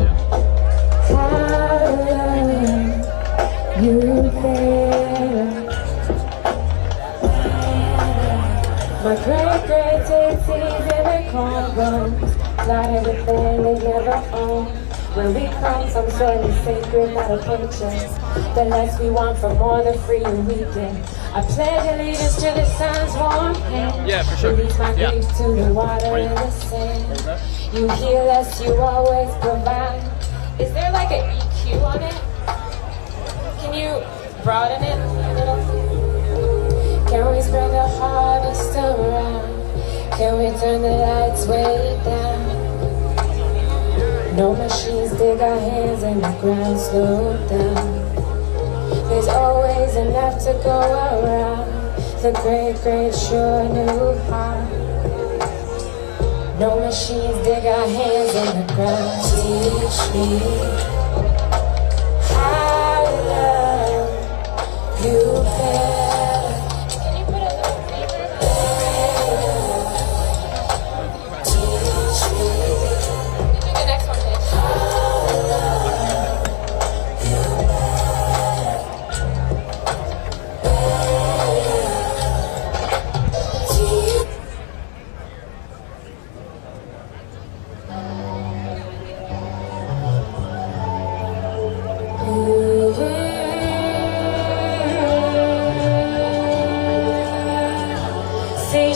My great taxis and the condoms, not everything they never own. When we come, some sort of sacred, not a purchase. The less we want for more, the freer we get. I pledge allegiance to the sun's warm hand. Yeah, for sure. Release my grief to the water and the sand. You heal us, you always provide. Is there like an EQ on it? Can you broaden it a little? Can we spread the harvest around? Can we turn the lights way down? No machines dig our hands and the ground slow down. There's always enough to go around. The great, great sure knew how. No machines dig our hands in the ground. Teach me how to love you better.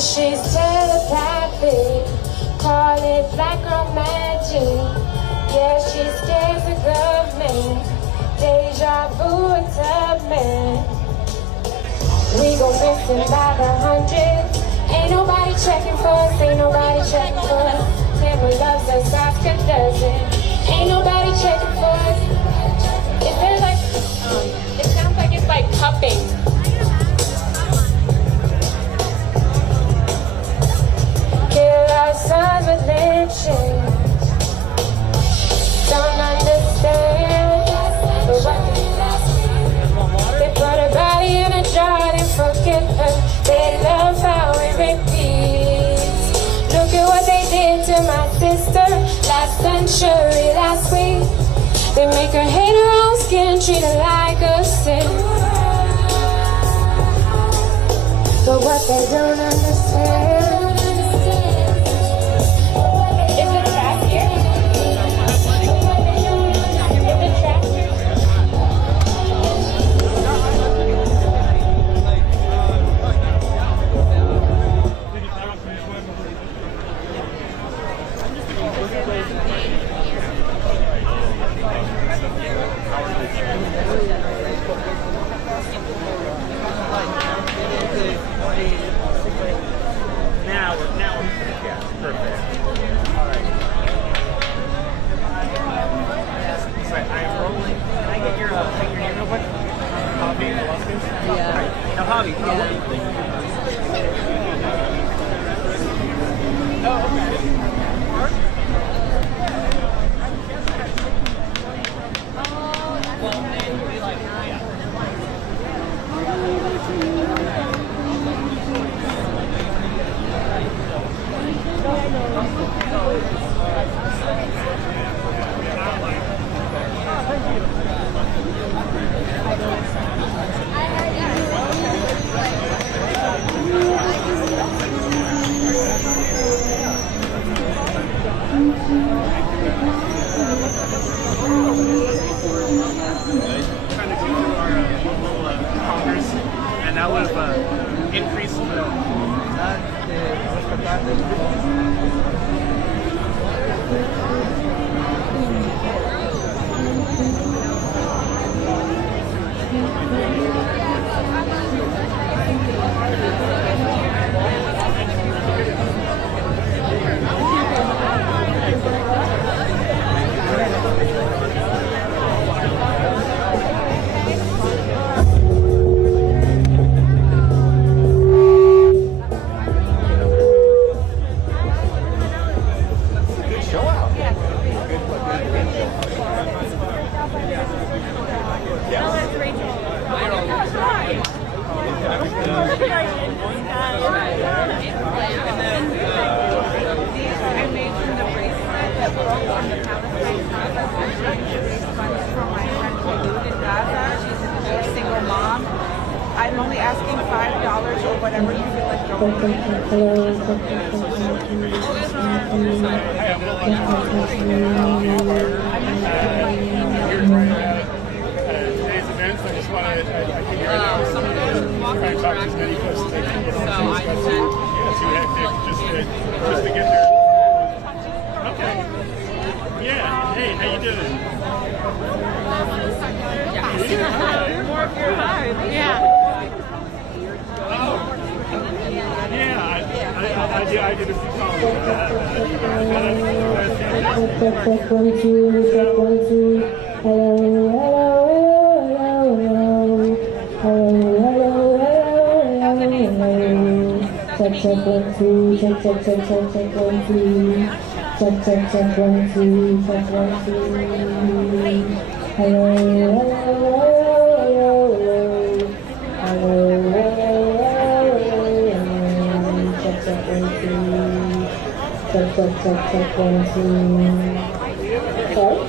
She's telepathic, call it black girl magic. Yeah, she scares the government, deja vu it's a man. We go missing by the hundreds, ain't nobody checking for us, ain't nobody checking for us. Family loves us, Oscar doesn't, ain't nobody checking for us. Is there like, it sounds hopping. Kill our sons with lynching. Don't understand, but what they put a body in a jar and forget her. They love how it repeats. Look at what they did to my sister last century, last week. They make her hate her own skin, treat her like a sin. But what they don't understand is the track here. I'm only asking $5 or whatever you feel like Today's events, I just want to try and talk to as many folks as I can. Too hectic just to get there. Okay. Yeah. Hey, how you doing? more of your vibe. Yeah. Oh. Yeah, I did a few songs for that. Check, 1, 2. Sorry?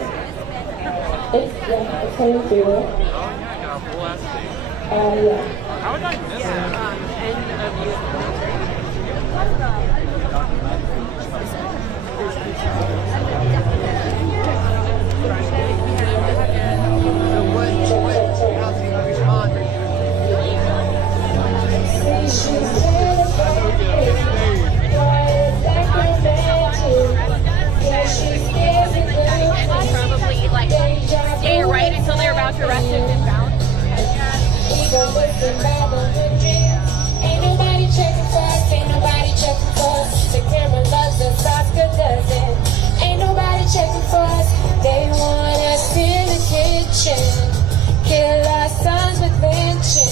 It's coming through there. Yeah. How would I miss Stay right until they're about to arrest him and bound. Ain't nobody checking for us, ain't nobody checking for us. The camera loves us, Oscar doesn't. Ain't nobody checking for us, they want us in the kitchen. Kill our sons with lynching.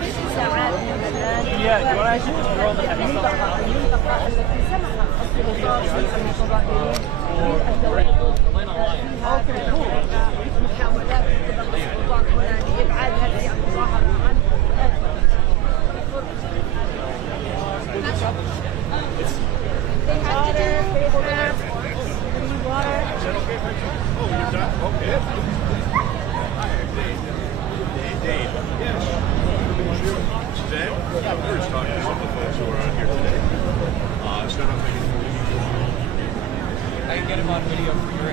Yeah, do you want to actually just roll the heavy stuff? Okay, cool. I can get him on video for your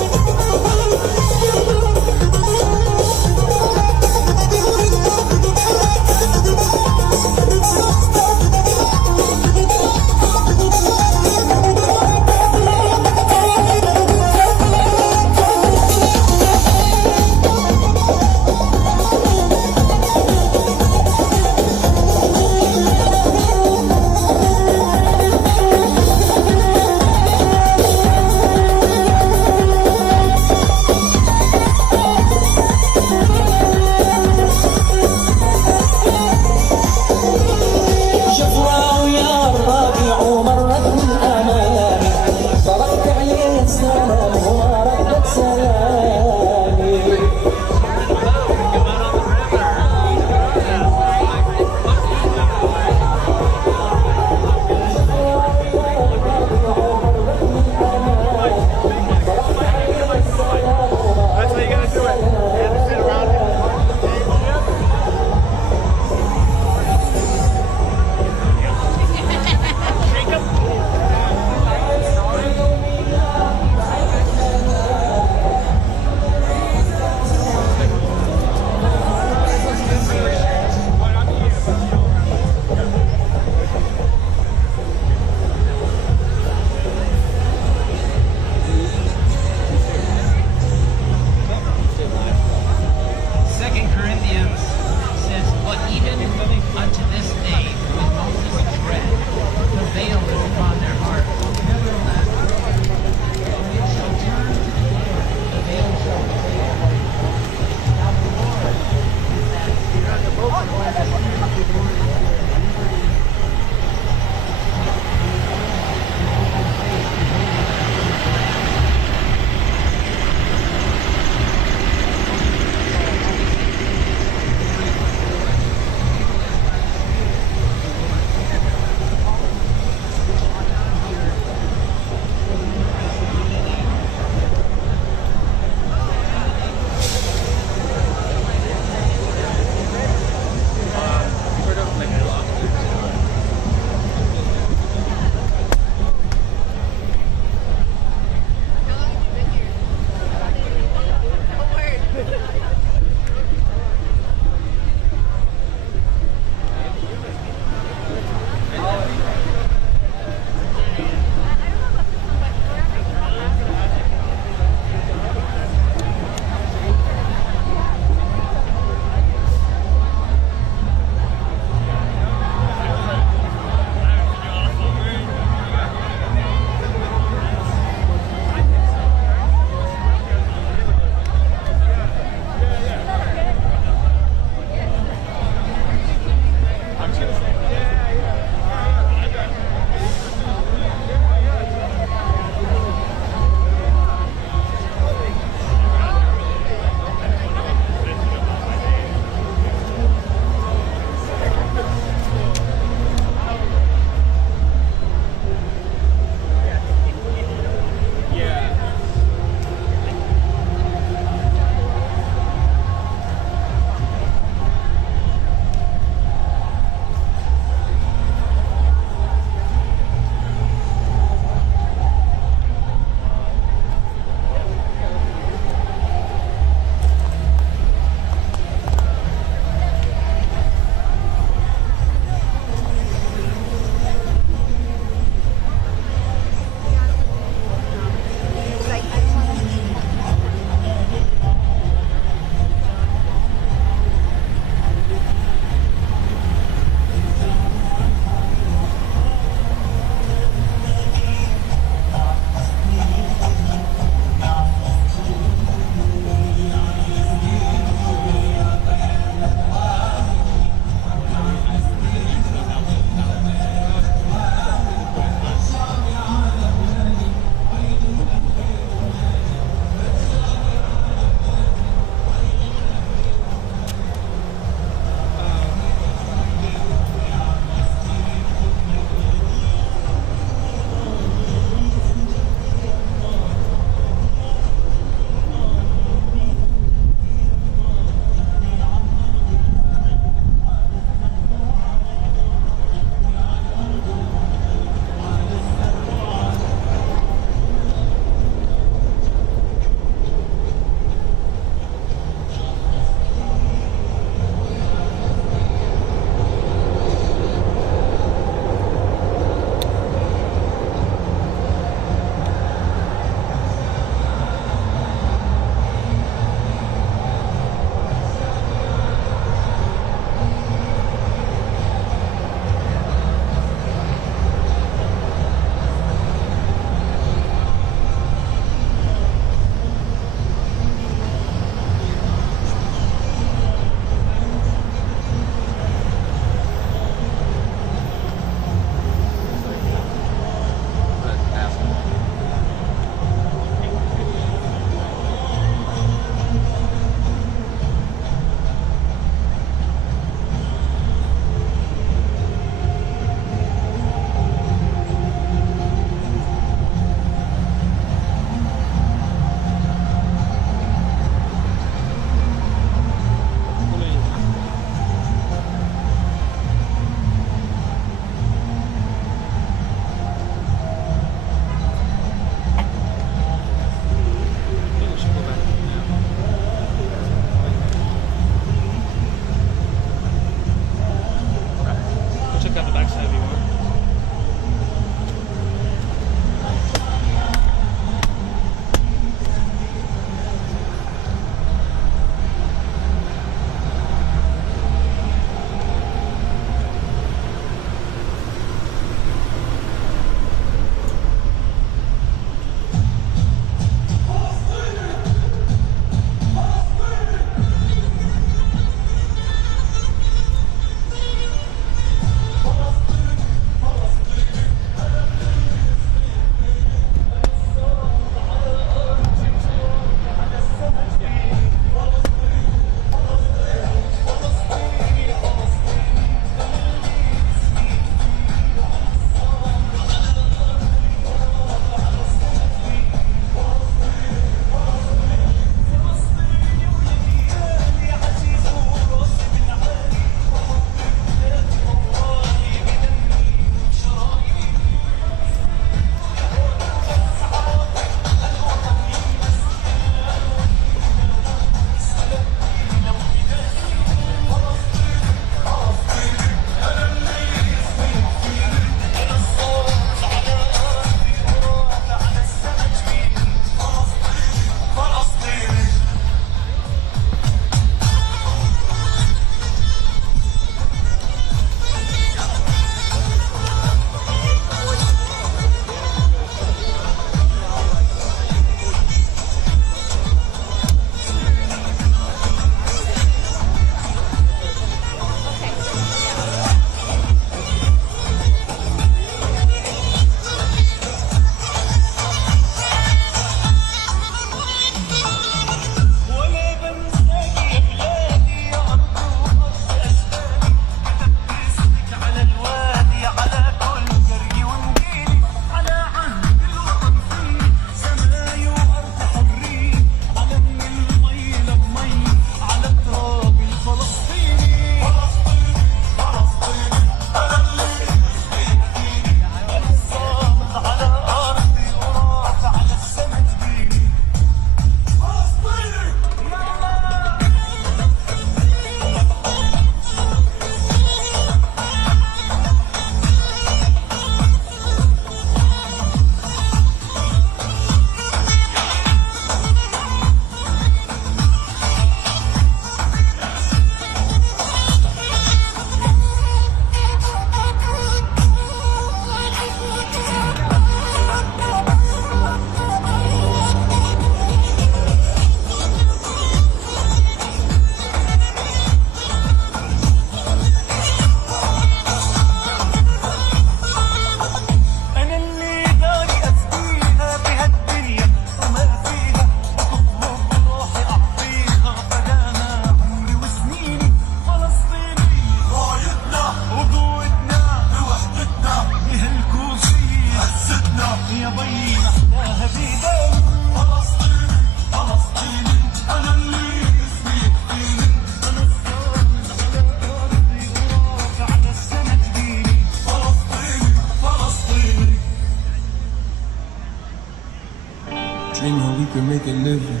Dreaming we can make a living.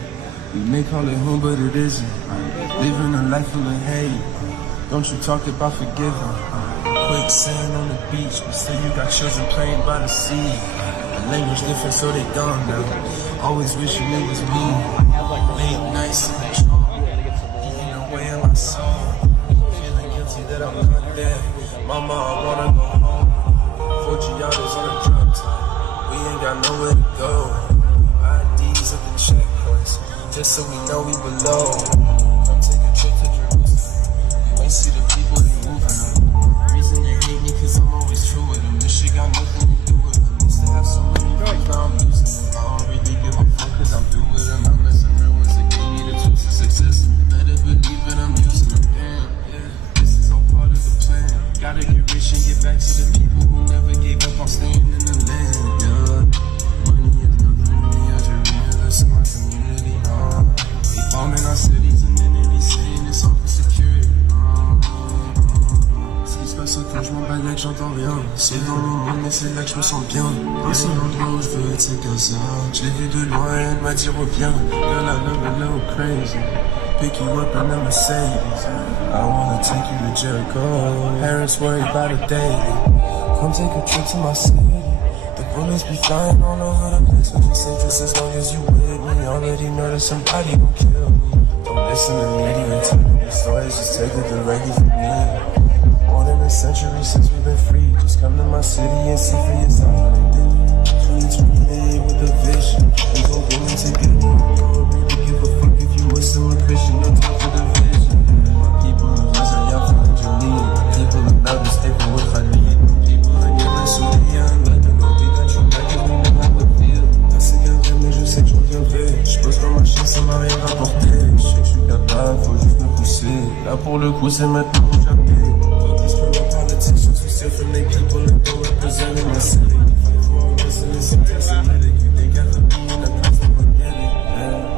We may call it home, but it isn't. Living a life full of hate. Don't you talk about forgiving. Quicksand on the beach, but still you got children playing by the sea. The language different, so they gone now. Always wishing it was me. Late nights in the trunk, eating away in my soul. Feeling guilty that I'm not there. Mama, I wanna go home. 4 Giannis on the drop top. We ain't got nowhere to go. IDs at the checkpoints, just so we know we belong. Come take a trip to Jerusalem. You ain't see the people they moving on. Reason they hate me, cause I'm always true with them. This shit got nothing to do with them. Used to have so many friends, now I'm losing them. I don't really give a fuck, cause I'm through with them. I'm missing real ones that gave me the tools to success. Better believe it, I'm using them. Damn, yeah, this is all part of the plan. Gotta get rich and get back to the people who never gave up on staying in the land, yeah. Money is nothing to me, I just realize in my community, They bombing our cities and then they be saying it's all for security, Ce qui se passe quand je m'emballais, j'entends rien. C'est dans le monde, mais c'est là que je me sens bien. Un seul endroit où je veux être, c'est Gaza. Je l'ai vu de loin et elle m'a dit reviens. Girl, I love a little crazy. Pick you up in a Mercedes. I wanna take you to Jericho. Parents worry about a daily. Come take a trip to my city. The bullets be flying all over the place. When you say just as long as you with me. Already know that somebody gon' kill me. Don't listen to media, tell me the stories. Just take it directly from me. More than a century since we've been free. Just come to my city and see for yourself how they did it. 2020 with a vision. We gon' get it together. Really give a fuck if you Muslim or Christian. No time for division. People of Gaza, y'all find your need. People of love is taking what I need. People in Yemen, Syria, and Lebanon. We got you back and we know how it feel. T'as ces gars, mais je sais que je reviendrai. J'pose comme un chien, ça m'a rien rapporté. Je sais que je suis capable, faut juste me pousser. Là pour le coup, c'est maintenant ou jamais. Politicians who steal from their people and don't represent in the city. Fight for our residents and anti-Semitic. You think after being a person forget it, yeah.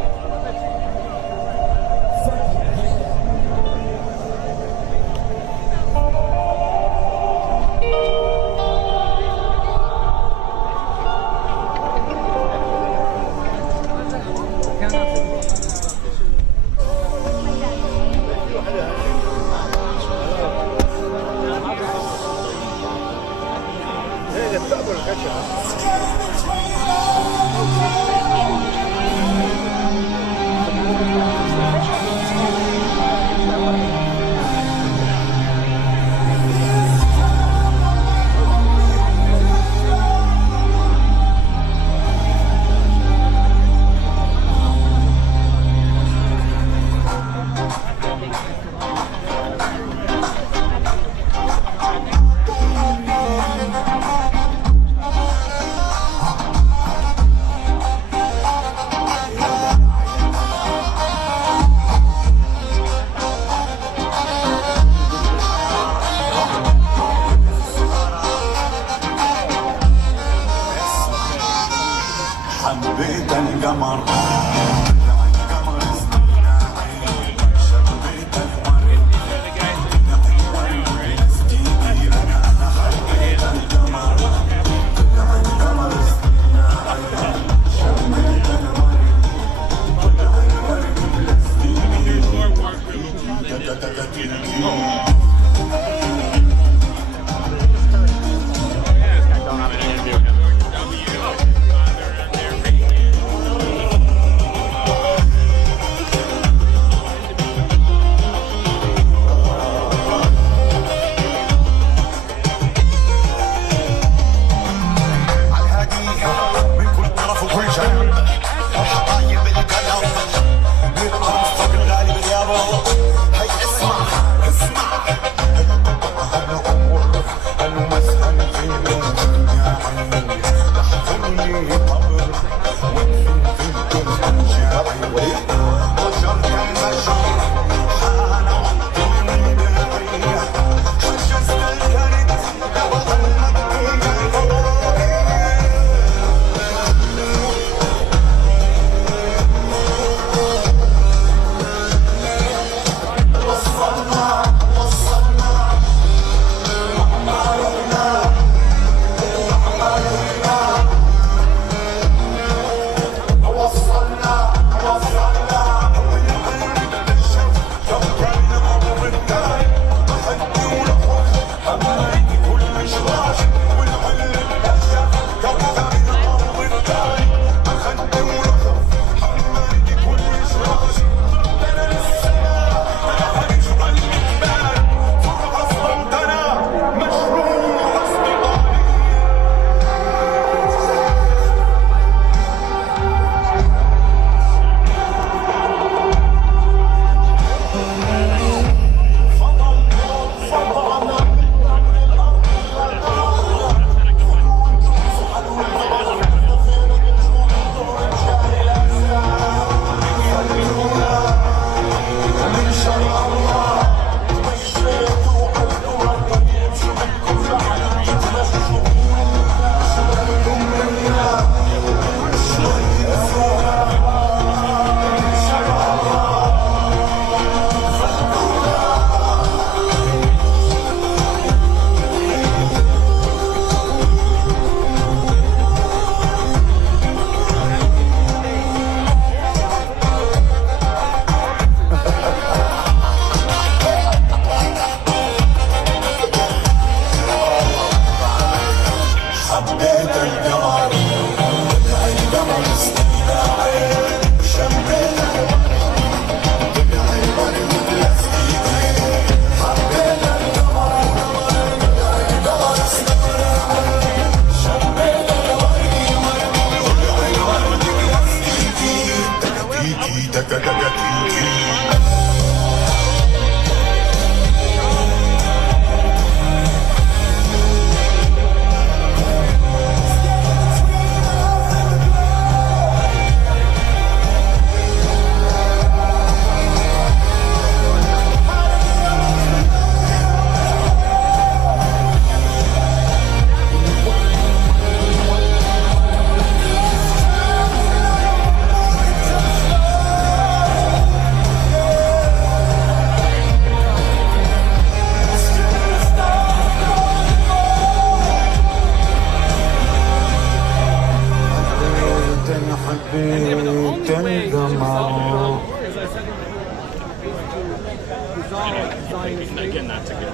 Again, that's a good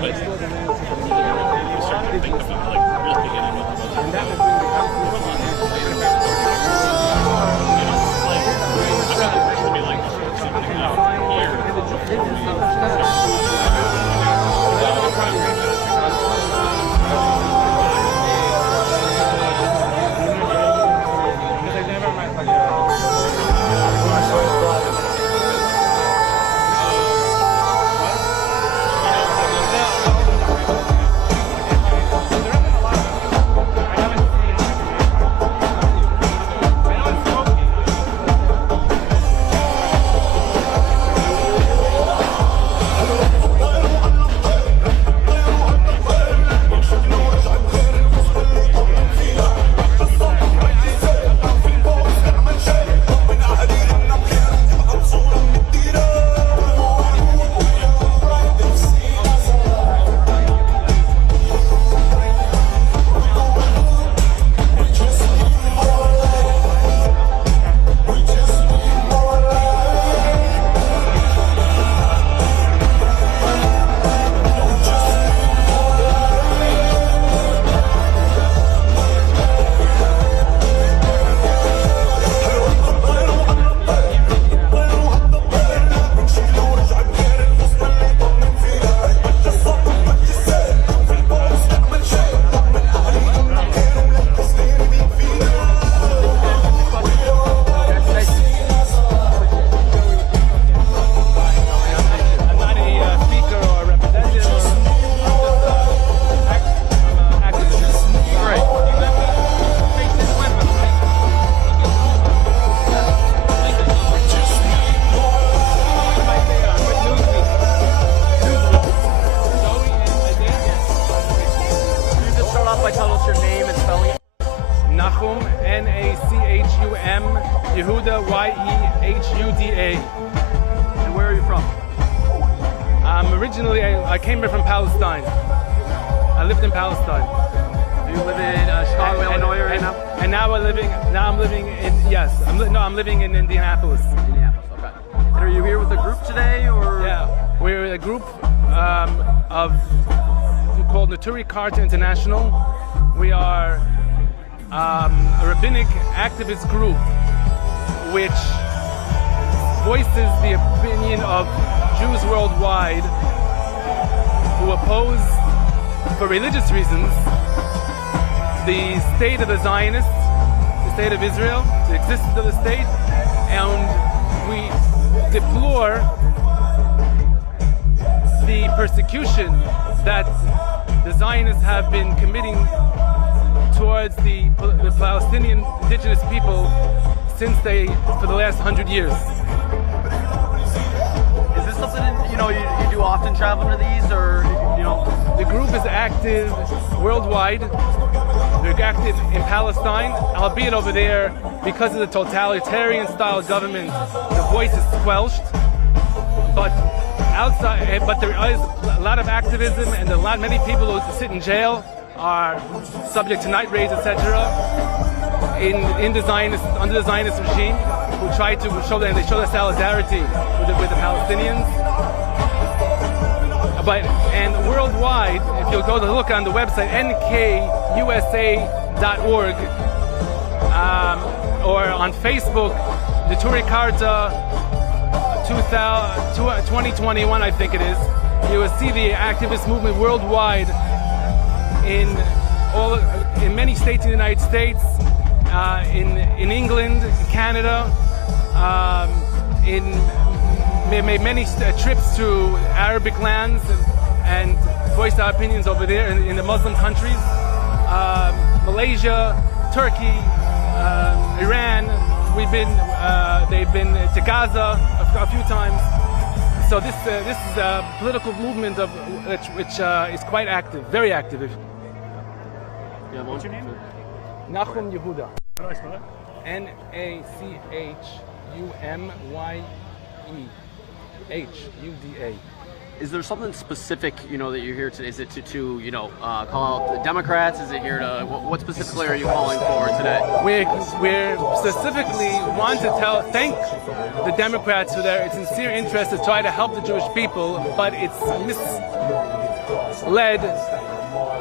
but you start to think about like really beginning with that would bring the Yehuda, Y-E-H-U-D-A. And where are you from? Originally, I came here from Palestine. I lived in Palestine. Do you live in Chicago, Illinois right now? And now I'm living in, yes, I'm living in Indianapolis. Indianapolis, okay. And are you here with a group today, or? Yeah, we're a group called Naturi Carta International. We are a rabbinic activist group which voices the opinion of Jews worldwide who oppose, for religious reasons, the state of the Zionists, the state of Israel, the existence of the state, and we deplore the persecution that the Zionists have been committing towards the Palestinian indigenous people for the last 100 years. Is this something you do often, traveling to these, or The group is active worldwide. They're active in Palestine, albeit over there, because of the totalitarian style of government, the voice is squelched. But there is a lot of activism, and many people who sit in jail are subject to night raids, etc. Under the Zionist regime, who try to show their solidarity with the Palestinians. And worldwide, if you'll go to look on the website nkusa.org, or on Facebook, the Naturi Carta 2021, I think it is, you will see the activist movement worldwide in many states in the United States, in England, Canada, made many trips to Arabic lands and voiced our opinions over there in the Muslim countries, Malaysia, Turkey, Iran. They've been to Gaza a few times. So this is a political movement which is quite active, very active. Yeah, what's your name? Nachum Yehuda. How do I spell it? NachumyehUda. Is there something specific, that you're here to? Is it to call out the Democrats? Is it here to? What specifically are you calling for today? We're specifically want to thank the Democrats for their sincere interest to try to help the Jewish people, but it's misled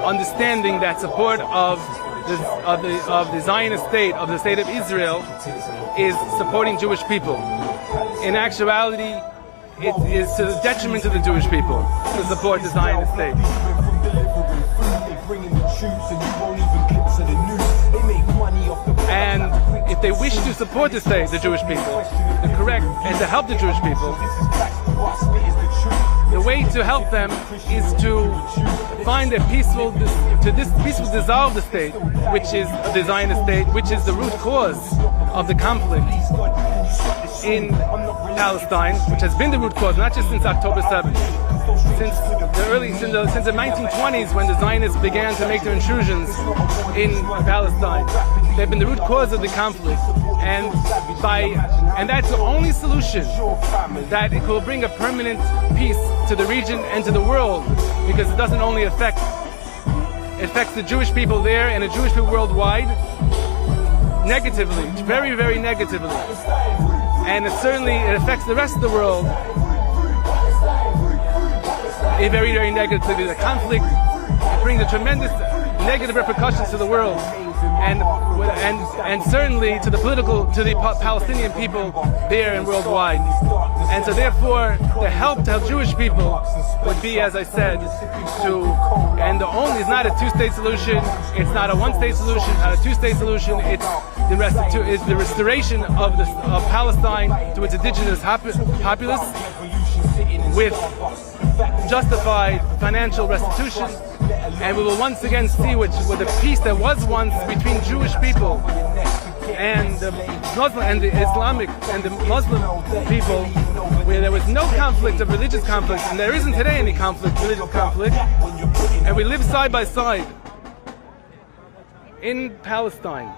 understanding that support of the Zionist state, of the state of Israel, is supporting Jewish people. In actuality, it is to the detriment of the Jewish people to support the Zionist state. And if they wish to support the state, the Jewish people, and to help the Jewish people, the way to help them is to find a peaceful dissolve the state, which is the Zionist state, which is the root cause of the conflict in Palestine, which has been the root cause not just since October 7th, since the 1920s when the Zionists began to make their intrusions in Palestine. They've been the root cause of the conflict, and that's the only solution that it will bring a permanent peace to the region and to the world, because it doesn't only affect the Jewish people there and the Jewish people worldwide negatively, very, very negatively. And it affects the rest of the world very, very negatively. The conflict brings a tremendous negative repercussions to the world, and certainly to the Palestinian people there and worldwide. And so therefore, the help to help Jewish people would be, as I said, it's not a two-state solution, it's not a one-state solution, not a two-state solution, it's the restoration of Palestine to its indigenous populace with justified financial restitution, and we will once again see with the peace that was once between Jewish people and the Muslim and the Islamic and the Muslim people, where there was no conflict of religious conflict, and there isn't today any religious conflict, and we live side by side in Palestine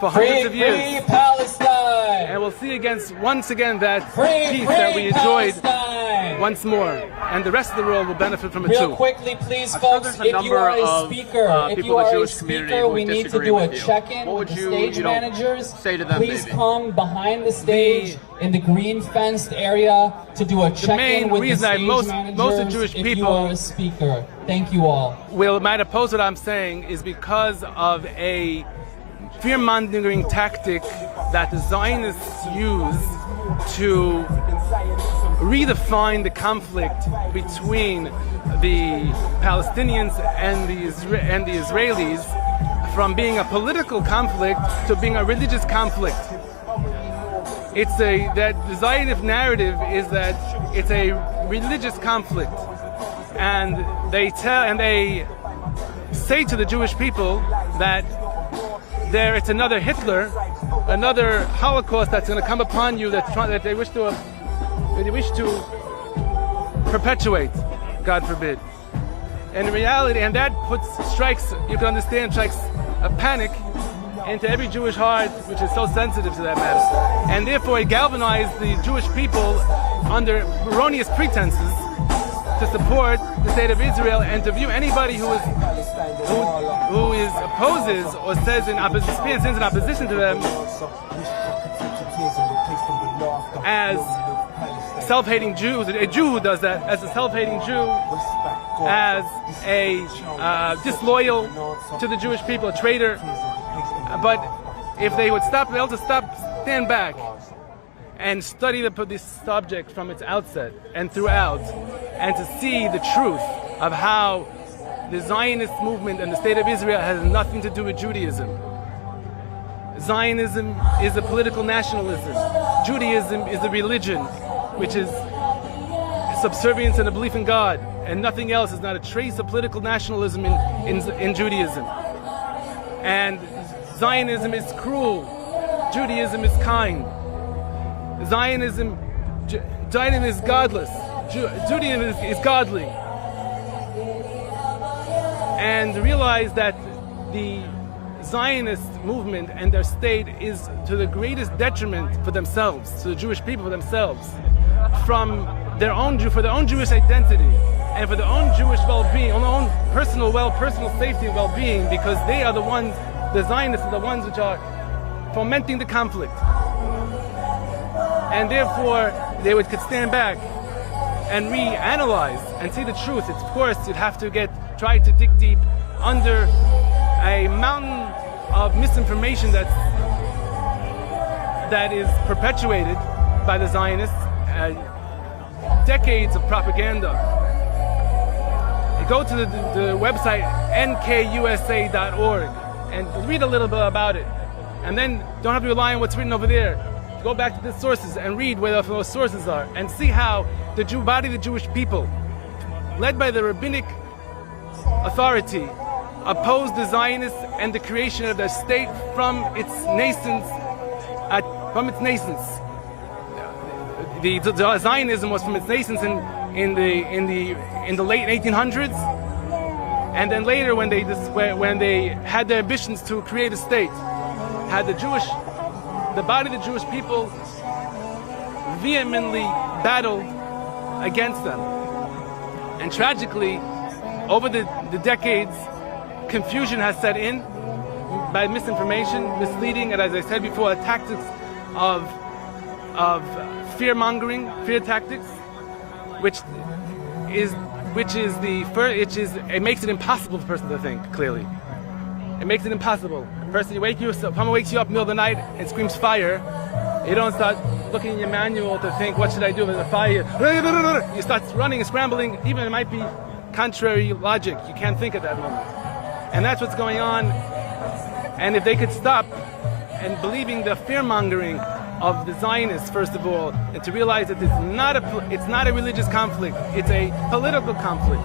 for hundreds of years. Free Palestine! And we'll see once again that peace free that we enjoyed Palestine! Once more, and the rest of the world will benefit from it Real too. quickly, please, folks, if you are a speaker, we need to do a check-in with the stage managers. Say to them, please come behind the stage in the green fenced area to do a check-in with the stage managers. Most of Jewish if people you are a speaker. Thank you all. Might oppose what I'm saying is because of a fear-mongering tactic that the Zionists use to redefine the conflict between the Palestinians and the Israelis from being a political conflict to being a religious conflict. That the Zionist narrative is that it's a religious conflict, and they say to the Jewish people that it's another Hitler, another Holocaust that's going to come upon you that they wish to perpetuate, God forbid. And in reality, and that strikes a panic into every Jewish heart, which is so sensitive to that matter. And therefore it galvanized the Jewish people under erroneous pretenses to support the state of Israel and to view anybody who opposes or stands in opposition to them as self-hating Jews, a Jew who does that, as a self-hating Jew, as a disloyal to the Jewish people, a traitor. But if they would stand back and study this subject from its outset and throughout, and to see the truth of how the Zionist movement and the state of Israel has nothing to do with Judaism. Zionism is a political nationalism. Judaism is a religion, which is subservience and a belief in God, and nothing else. Is not a trace of political nationalism in Judaism. And Zionism is cruel. Judaism is kind. Zionism is godless. Judaism is godly. And realize that the Zionist movement and their state is to the greatest detriment for themselves, to the Jewish people, for themselves, for their own Jewish identity, and for their own Jewish well-being, on their own personal safety and well-being, because they are the ones, the Zionists are the ones which are fomenting the conflict. And therefore, they could stand back and reanalyze and see the truth. Of course, you'd have to try to dig deep under a mountain of misinformation that is perpetuated by the Zionists, decades of propaganda. You go to the website nkusa.org and read a little bit about it, and then don't have to rely on what's written over there. Go back to the sources and read where those sources are, and see how the body of the Jewish people, led by the rabbinic authority, opposed the Zionists and the creation of their state from its nascence. The Zionism was from its nascence in the late 1800s, and then later when they had their ambitions to create a state, had the body of the Jewish people vehemently battled against them. And tragically, over the decades, confusion has set in by misinformation, misleading, and as I said before, tactics of fear-mongering, fear tactics, which makes it impossible for a person to think clearly. It makes it impossible. Someone wakes you up in the middle of the night and screams fire. You don't start looking in your manual to think, what should I do with the fire? You start running and scrambling, even it might be contrary logic. You can't think at that moment. And that's what's going on. And if they could stop and believing the fear-mongering of the Zionists, first of all, and to realize that it's not a religious conflict, it's a political conflict.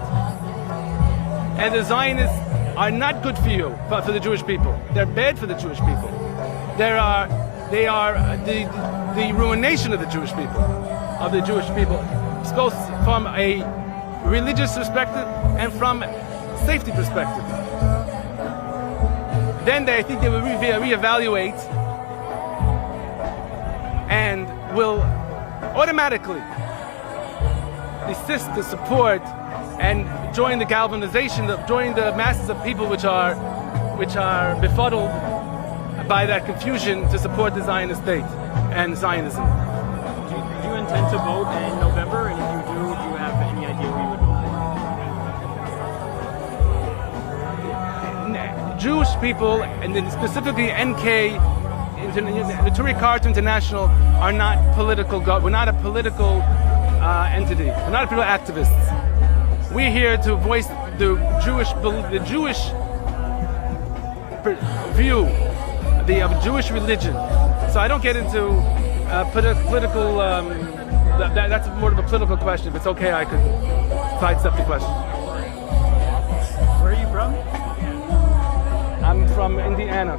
And the Zionists are not good for you, for the Jewish people. They're bad for the Jewish people. They are the ruination of the Jewish people, both from a religious perspective and from safety perspective. Then I think they will reevaluate and will automatically desist to support and join the galvanization, join the masses of people which are befuddled by that confusion to support the Zionist state and Zionism. Do you intend to vote in November? And if you do you have any idea who you would vote for? Jewish people, and then specifically NK, the Turi Carter International, are not political. We're not a political entity. We're not political activists. We're here to voice the Jewish view, the Jewish religion. So I don't get into political. That's more of a political question. If it's okay, I could sidestep the question. Where are you from? I'm from Indiana.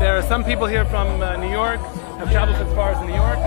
There are some people here from New York. Have traveled as far as New York.